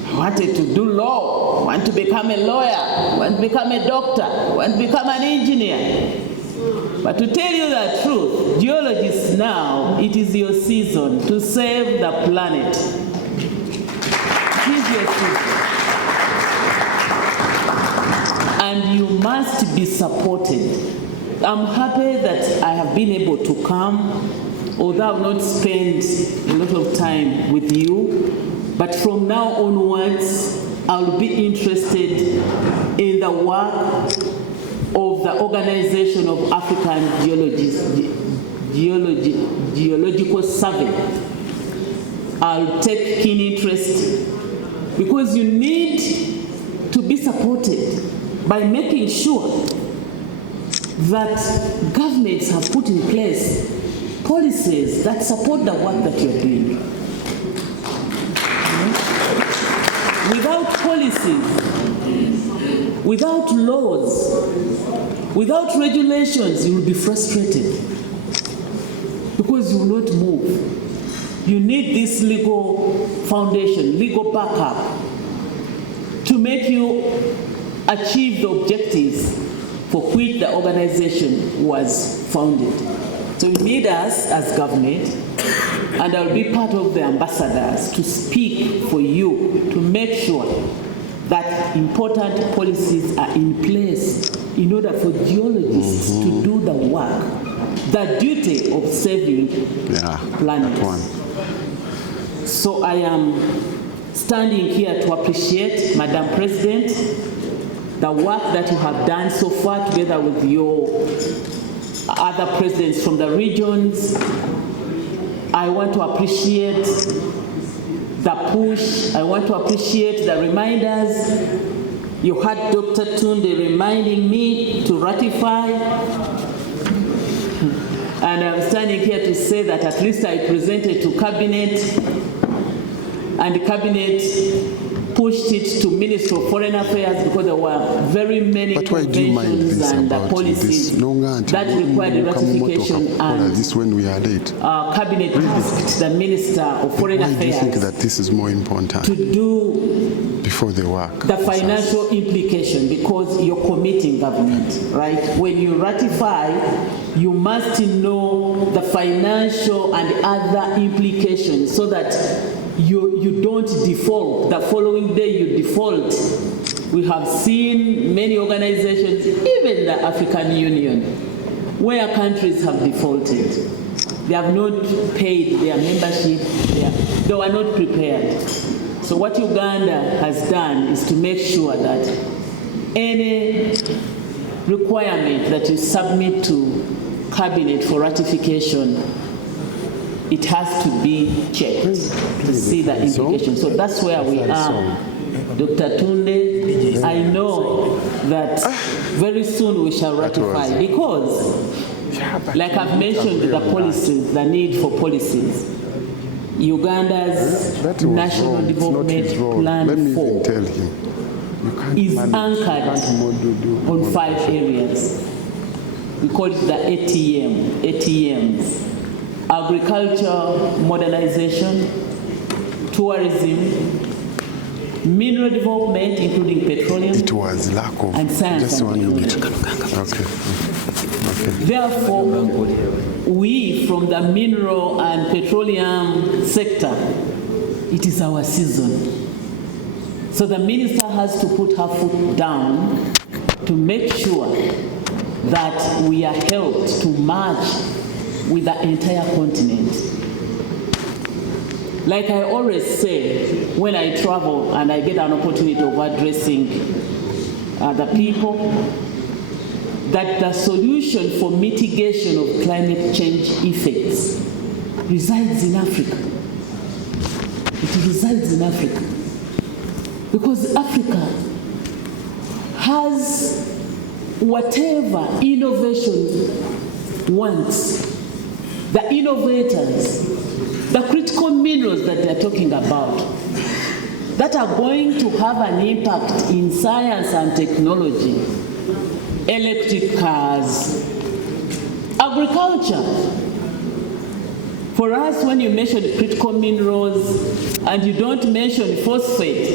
I wanted to do law, want to become a lawyer, want to become a doctor, want to become an engineer. But to tell you the truth, geologists now, it is your season to save the planet. It is your season. And you must be supported. I'm happy that I have been able to come, although I've not spent a lot of time with you, but from now onwards, I'll be interested in the work of the Organization of African Geological Survey. I'll take keen interest because you need to be supported by making sure that governments have put in place policies that support the work that you're doing. Without policies, without laws, without regulations, you will be frustrated because you will not move. You need this legal foundation, legal backup to make you achieve the objectives for which the organization was founded. So you need us as government, and I'll be part of the ambassadors to speak for you to make sure that important policies are in place in order for geologists to do the work, the duty of saving planet. So I am standing here to appreciate, Madam President, the work that you have done so far together with your other presidents from the regions. I want to appreciate the push. I want to appreciate the reminders. You had Dr. Tunde reminding me to ratify. And I'm standing here to say that at least I presented to Cabinet, and the Cabinet pushed it to Minister of Foreign Affairs because there were very many conventions and policies that required ratification, and this when we are late. Cabinet asked the Minister of Foreign Affairs. Why do you think that this is more important to do before they work? The financial implication, because you're committing government, right? When you ratify, you must know the financial and other implications so that you don't default. The following day you default. We have seen many organizations, even the African Union, where countries have defaulted. They have not paid their membership. They were not prepared. So what Uganda has done is to make sure that any requirement that you submit to Cabinet for ratification, it has to be checked to see the implications. So that's where we are. Dr. Tunde, I know that very soon we shall ratify, because, like I've mentioned, the policies, the need for policies. Uganda's National Development Plan 4 is anchored on 5 areas. We call it the ATMs. Agriculture modernization, tourism, mineral development, including petroleum, and science and technology. Therefore, we from the mineral and petroleum sector, it is our season. So the minister has to put her foot down to make sure that we are helped to merge with the entire continent. Like I always say, when I travel and I get an opportunity of addressing the people, that the solution for mitigation of climate change effects resides in Africa. It resides in Africa. Because Africa has whatever innovation wants. The innovators, the critical minerals that they're talking about, that are going to have an impact in science and technology, electric cars, agriculture. For us, when you mention critical minerals and you don't mention phosphate,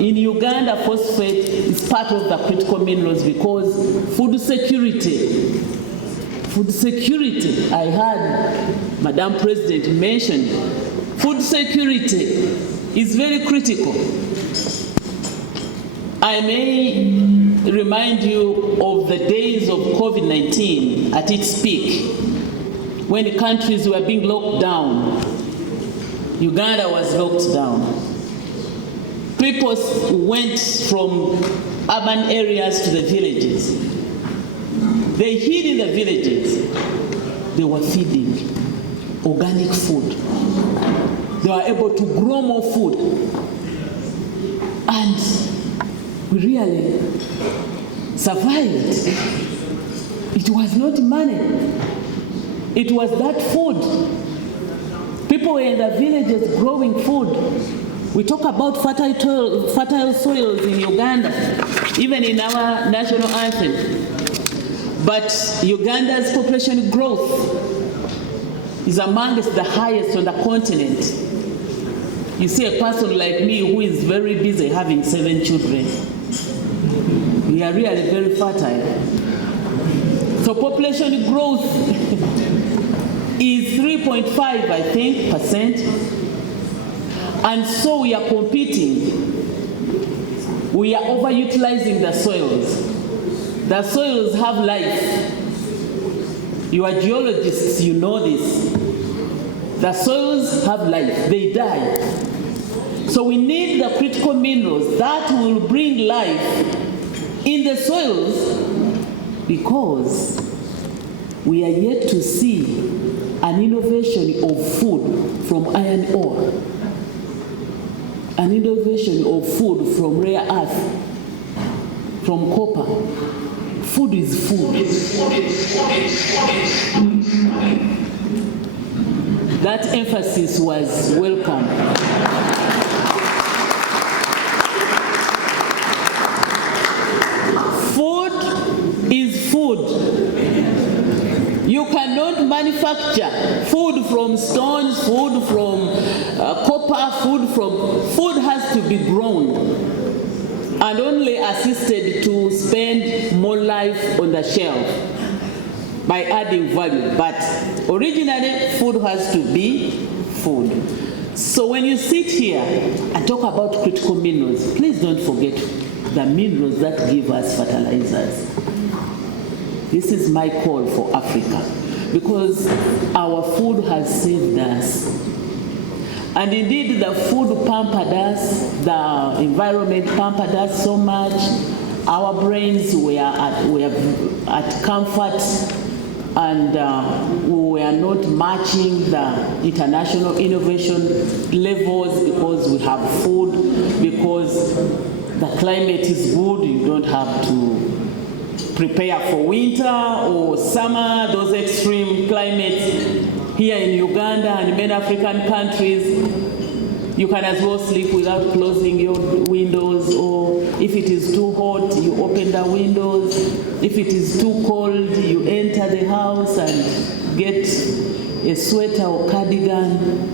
in Uganda, phosphate is part of the critical minerals because food security. Food security, I heard Madam President mention, food security is very critical. I may remind you of the days of COVID-19 at its peak, when the countries were being locked down. Uganda was locked down. People went from urban areas to the villages. They hid in the villages. They were feeding organic food. They were able to grow more food. And we really survived. It was not money. It was that food. People were in the villages growing food. We talk about fertile soils in Uganda, even in our national anthem. But Uganda's population growth is amongst the highest on the continent. You see a person like me who is very busy having 7 children. We are really very fertile. So population growth is 3.5, I think, percent. And so we are competing. We are overutilizing the soils. The soils have life. You are geologists, you know this. The soils have life, they die. So we need the critical minerals that will bring life in the soils, because we are yet to see an innovation of food from iron ore, an innovation of food from rare earth, from copper. Food is food. That emphasis was welcome. Food is food. You cannot manufacture food from stones, food from copper, food has to be grown and only assisted to spend more life on the shelf by adding value. But originally, food has to be food. So when you sit here and talk about critical minerals, please don't forget the minerals that give us fertilizers. This is my call for Africa, because our food has saved us. And indeed, the food pampered us, the environment pampered us so much. Our brains were at comfort, and we were not matching the international innovation levels because we have food, because the climate is good, you don't have to prepare for winter or summer, those extreme climates. Here in Uganda and many African countries, you can as well sleep without closing your windows, or if it is too hot, you open the windows. If it is too cold, you enter the house and get a sweater or cardigan.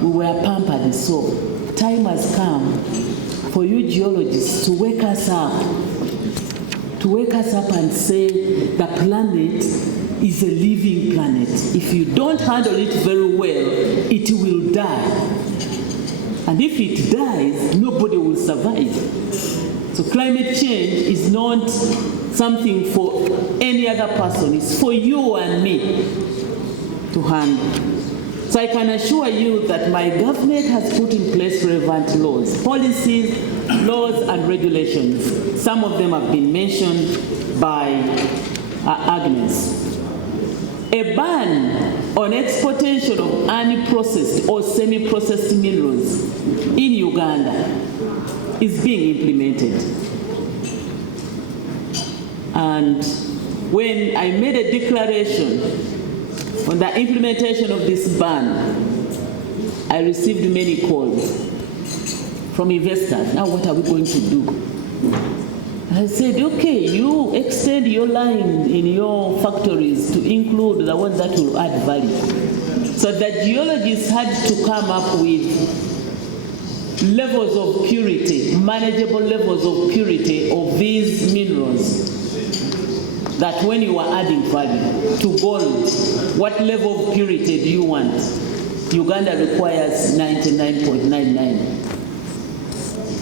We were pampered. So time has come for you geologists to wake us up, and say the planet is a living planet. If you don't handle it very well, it will die. And if it dies, nobody will survive. So climate change is not something for any other person. It's for you and me to handle. So I can assure you that my government has put in place relevant laws, policies, laws and regulations. Some of them have been mentioned by Agnes. A ban on exportation of unprocessed or semi-processed minerals in Uganda is being implemented. And when I made a declaration on the implementation of this ban, I received many calls from investors. Now what are we going to do? I said, okay, you extend your line in your factories to include the ones that will add value. So the geologists had to come up with levels of purity, manageable levels of purity of these minerals, that when you are adding value to gold, what level of purity do you want? Uganda requires 99.99.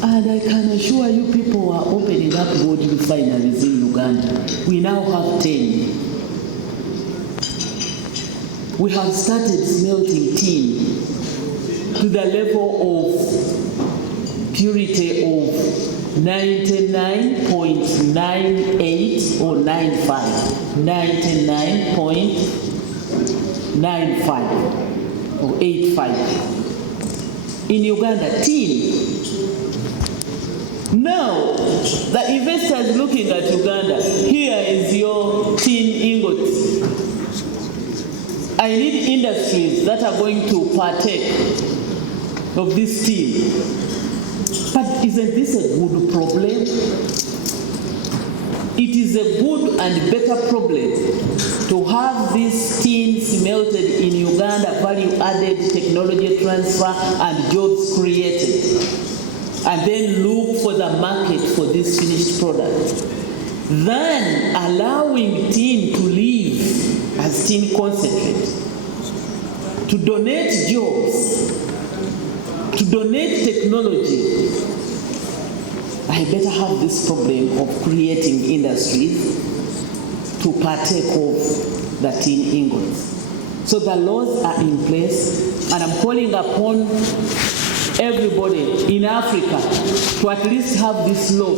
And I can assure you, people are opening up gold refineries in Uganda. We now have 10. We have started smelting tin to the level of purity of 99.98 or 95. 99.95 or 85. In Uganda, tin. Now, the investors looking at Uganda, here is your tin ingots. I need industries that are going to partake of this tin. But isn't this a good problem? It is a good and better problem to have this tin smelted in Uganda, value-added technology transfer and jobs created, and then look for the market for this finished product, than allowing tin to live as tin concentrate, to donate jobs, to donate technology. I better have this problem of creating industries to partake of the tin ingots. So the laws are in place, and I'm calling upon everybody in Africa to at least have this law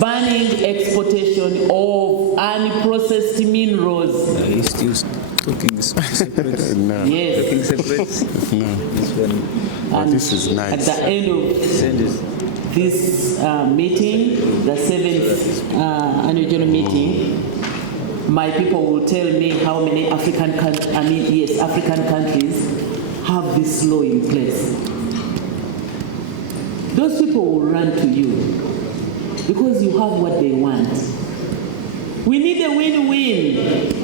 banning exportation of unprocessed minerals. He's still talking separate. No. Yes. Talking separate. No. And this is nice. At the end of this meeting, the 7th annual general meeting, my people will tell me how many African countries have this law in place. Those people will run to you because you have what they want. We need a win-win.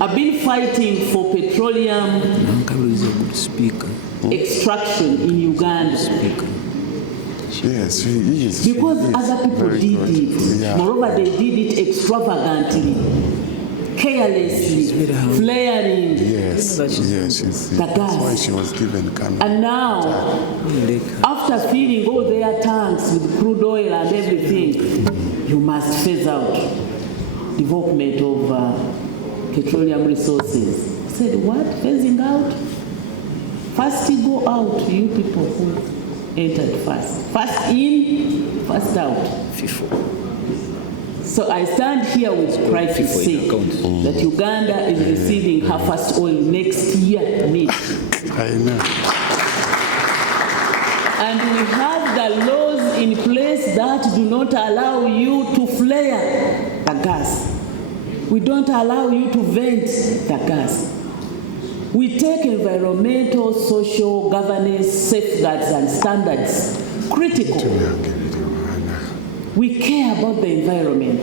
I've been fighting for petroleum Nankabirwa is a good speaker. extraction in Uganda. Yes, he is. Because he is. other people Very did good. it. Yeah. Moreover, they did it extravagantly, carelessly, flaring. Yes, yes, The that's gas. why she was given camera. And now, after filling all their tanks with crude oil and everything, you must phase out development of petroleum resources. I said, what? Phasing out? First you go out, you people who entered first. First in, first out. So I stand here with pride to say that Uganda is receiving her first oil next year. I know. And we have the laws in place that do not allow you to flare the gas. We don't allow you to vent the gas. We take environmental, social, governance, safeguards and standards critical. We care about the environment,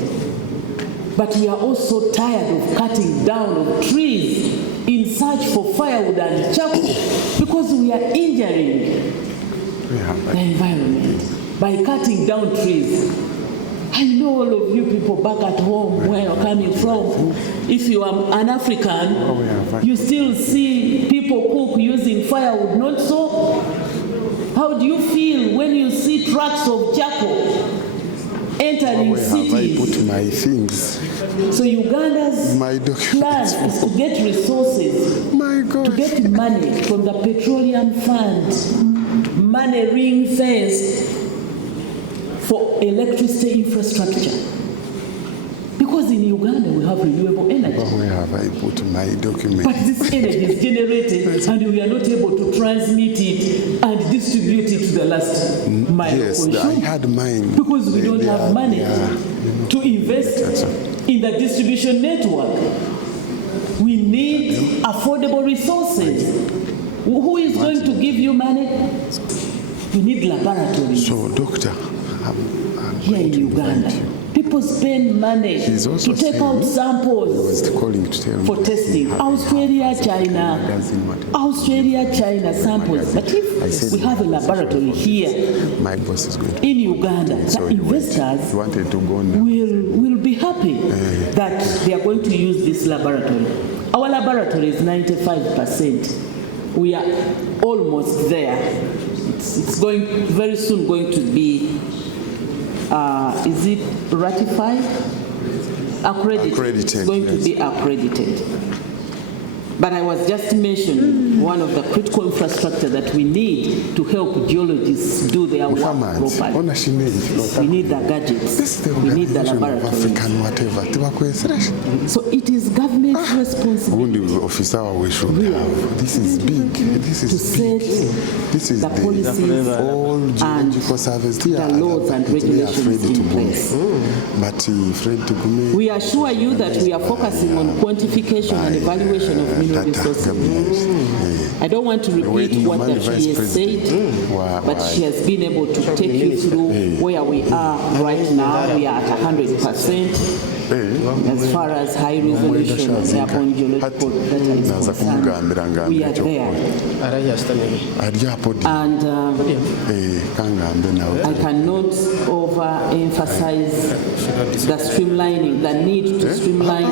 but we are also tired of cutting down of trees in search for firewood and charcoal because we are injuring the environment by cutting down trees. I know all of you people back at home where you're coming from. If you are an African, you still see people cook using firewood, not so? How do you feel when you see trucks of charcoal entering Where have I cities? put my things? So Uganda's My documents. plan is to get resources, My to God. get money from the petroleum fund, money ring-fenced for electricity infrastructure. Because in Uganda we have renewable energy. Where have I put my documents? But this energy is generated and we are not able to transmit it and distribute it to the last mile Yes, I consumer. had mine. Because we don't have money to invest That's in the distribution network. We need affordable resources. Who is going to give you money? You need laboratories So, doctor, I'm here going in to invite Uganda. you. People spend money He's also to take out saying- samples I was calling to tell me for that testing. he had Australia, doesn't China, samples. But if we have a laboratory here My boss is going to. in Uganda, the So he investors wanted to go now. will be happy that they are going to use this laboratory. Our laboratory is 95%. We are almost there. It's going very soon going to be, is it ratified? Accredited. It's going to be accredited. But I was just mentioning one of the critical infrastructure that we need to help geologists do their work properly. We need the gadgets. We need the laboratories. So it is government's responsibility This is big. This to is set This is the policies all and geological service here. the laws and regulations in place. But afraid to go. We assure you that we are focusing on quantification and evaluation of mineral resources. I don't want to repeat what that she has said, but she has been able to take you through where we are right now. We are at 100%. As far as high resolution airborne geological data is concerned, we are there. And I cannot overemphasize the streamlining, the need to streamline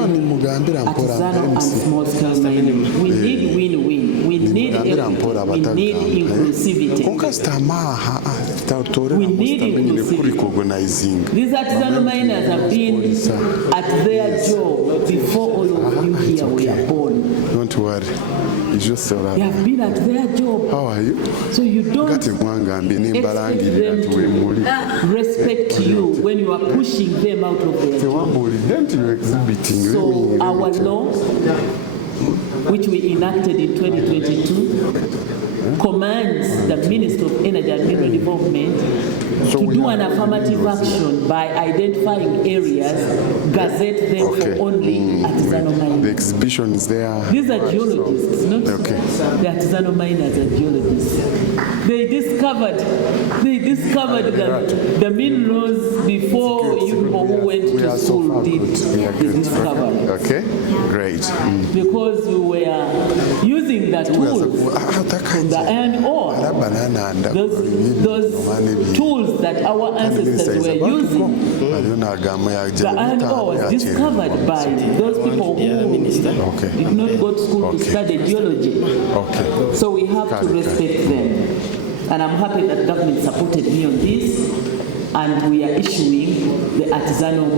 artisanal and small-scale mining. We need win-win. We We need inclusivity. We need inclusivity. These artisanal miners have been at their job before all of you here were born. Don't worry. It's just all right. They have been at their job. How are you? So you don't expect them to respect you when you are pushing them out of their job. So our law, which we enacted in 2022, commands the Minister of Energy and Mineral Development to do an affirmative action by identifying areas, gazette them for only artisanal miners. The exhibition is there. These are geologists, not the artisanal miners are geologists. They discovered the minerals before you people who went to school did the discovery. Okay, great. Because we were using the tools, the iron ore, those tools that our ancestors were using. The iron ore was discovered by those people who did not go to school to study geology. So we have to respect them. And I'm happy that government supported me on this, and we are issuing the artisanal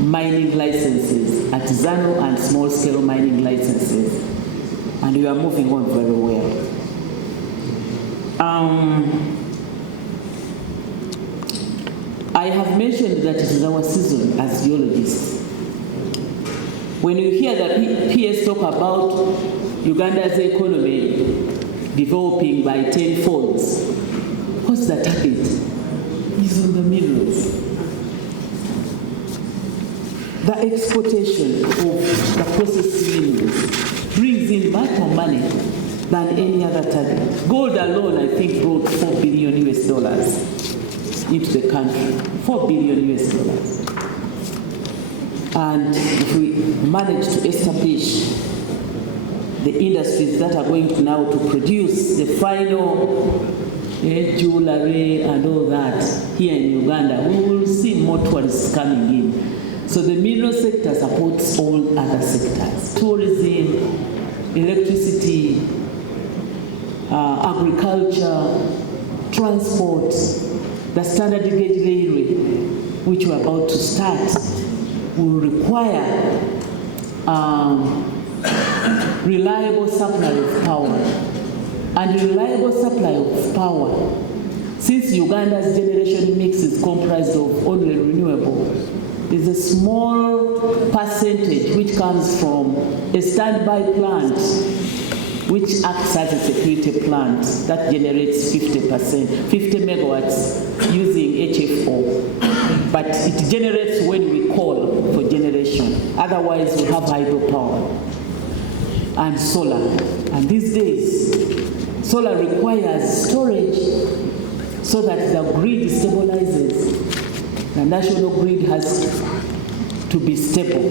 mining licenses, artisanal and small-scale mining licenses, and we are moving on very well. I have mentioned that it is our season as geologists. When you hear the PS talk about Uganda's economy developing by 10 folds, what's the target? It's on the minerals. The exportation of the processed minerals brings in much more money than any other target. Gold alone, I think, brought $4 billion into the country. $4 billion. And if we manage to establish the industries that are going to now to produce the final jewelry and all that here in Uganda, we will see more tourists coming in. So the mineral sector supports all other sectors: tourism, electricity, agriculture, transport. The standard gauge railway, which we're about to start, will require reliable supply of power. And reliable supply of power, since Uganda's generation mix is comprised of only renewable, there's a small percentage which comes from a standby plant, which acts as a security plant that generates 50 megawatts using HFO. But it generates when we call for generation. Otherwise, we have hydropower and solar. And these days, solar requires storage so that the grid stabilizes. The national grid has to be stable.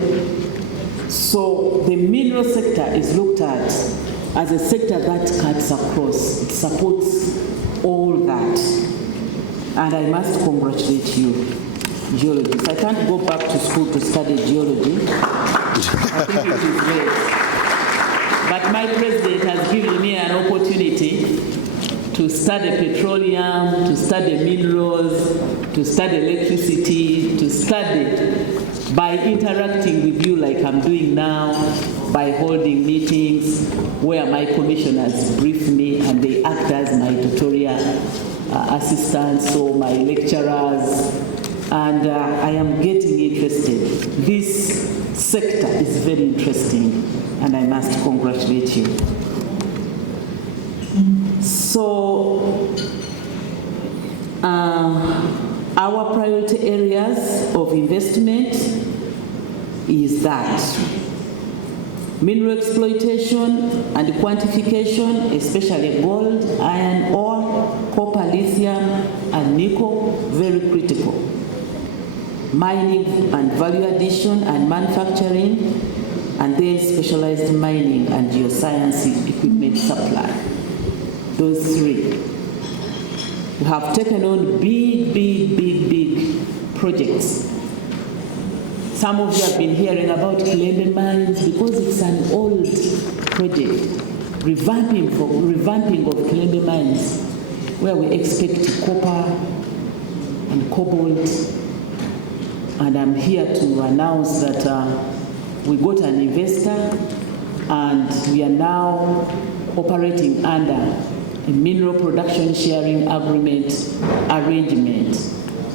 So the mineral sector is looked at as a sector that cuts across. It supports all that. And I must congratulate you, geologists. I can't go back to school to study geology. I think it is great. But my president has given me an opportunity to study petroleum, to study minerals, to study electricity, to study by interacting with you like I'm doing now, by holding meetings where my commissioners brief me and they act as my tutorial assistants or my lecturers, and I am getting interested. This sector is very interesting, and I must congratulate you. So, our priority areas of investment is that mineral exploitation and quantification, especially gold, iron ore, copper, lithium, and nickel, very critical. Mining and value addition and manufacturing, and then specialized mining and geoscience equipment supply. Those three. We have taken on big projects. Some of you have been hearing about Kilembe mines because it's an old project. revamping of Kilembe mines, where we expect copper and cobalt. And I'm here to announce that we got an investor and we are now operating under a mineral production sharing agreement arrangement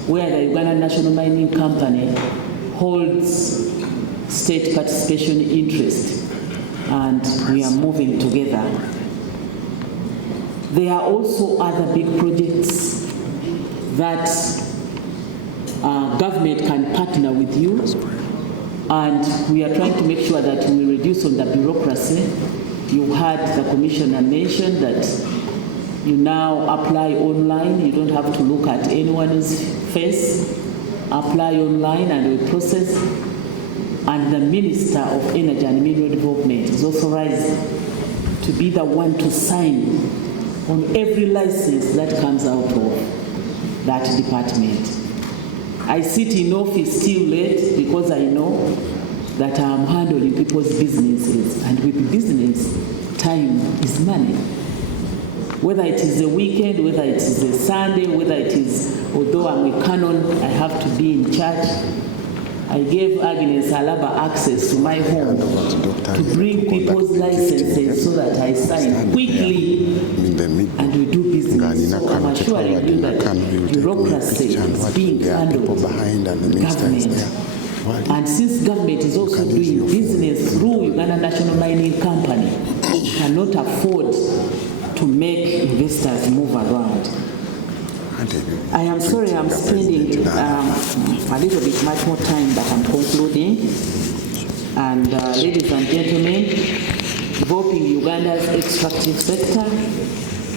where the Uganda National Mining Company holds state participation interest, and we are moving together. There are also other big projects that government can partner with you, and we are trying to make sure that we reduce on the bureaucracy. You heard the commissioner mention that you now apply online. You don't have to look at anyone's face. Apply online and we process. And the Minister of Energy and Mineral Development is authorized to be the one to sign on every license that comes out of that department. I sit in office till late because I know that I'm handling people's businesses, and with business, time is money. Whether it is a weekend, whether it is a Sunday, whether it is, although I'm a canon, I have to be in church. I gave Agnes Alaba access to my home to bring people's licenses so that I sign quickly and we do business. So I'm assuring you that bureaucracy is being handled by government. And since government is also doing business through Uganda National Mining Company, cannot afford to make investors move around. I am sorry I'm spending a little bit much more time, but I'm concluding. And ladies and gentlemen, developing Uganda's extractive sector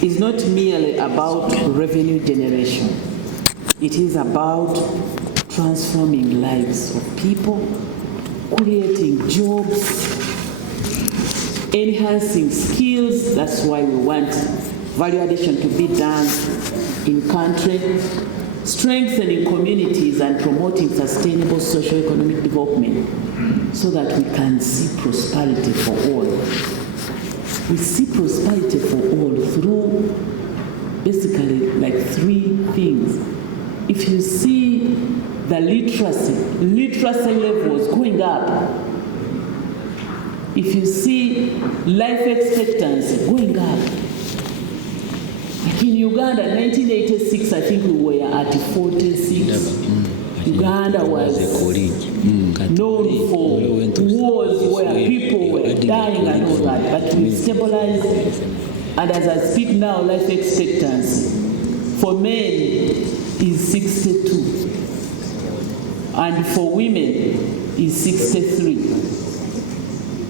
is not merely about revenue generation. It is about transforming lives of people, creating jobs, enhancing skills. That's why we want value addition to be done in country, strengthening communities and promoting sustainable socio-economic development so that we can see prosperity for all. We see prosperity for all through basically like three things. If you see the literacy levels going up, if you see life expectancy going up, like in Uganda, 1986, I think we were at 46. Uganda was known for wars where people were dying and all that, but we stabilized. And as I speak now, life expectancy for men is 62, and for women is 63.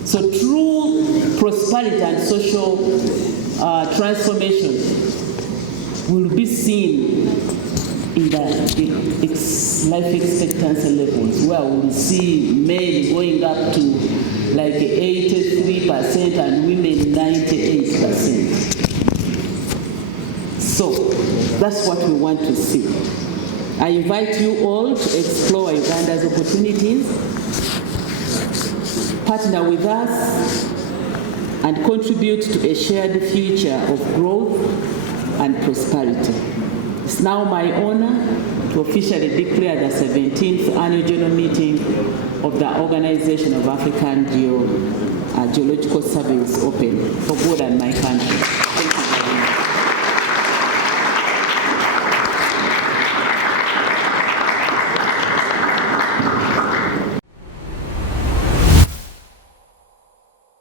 So true prosperity and social transformation will be seen in the life expectancy levels, where we'll see men going up to like 83% and women 98%. So that's what we want to see. I invite you all to explore Uganda's opportunities, partner with us, and contribute to a shared future of growth and prosperity. It's now my honor to officially declare the 17th Annual General Meeting of the Organization of African Geological Surveys open for God and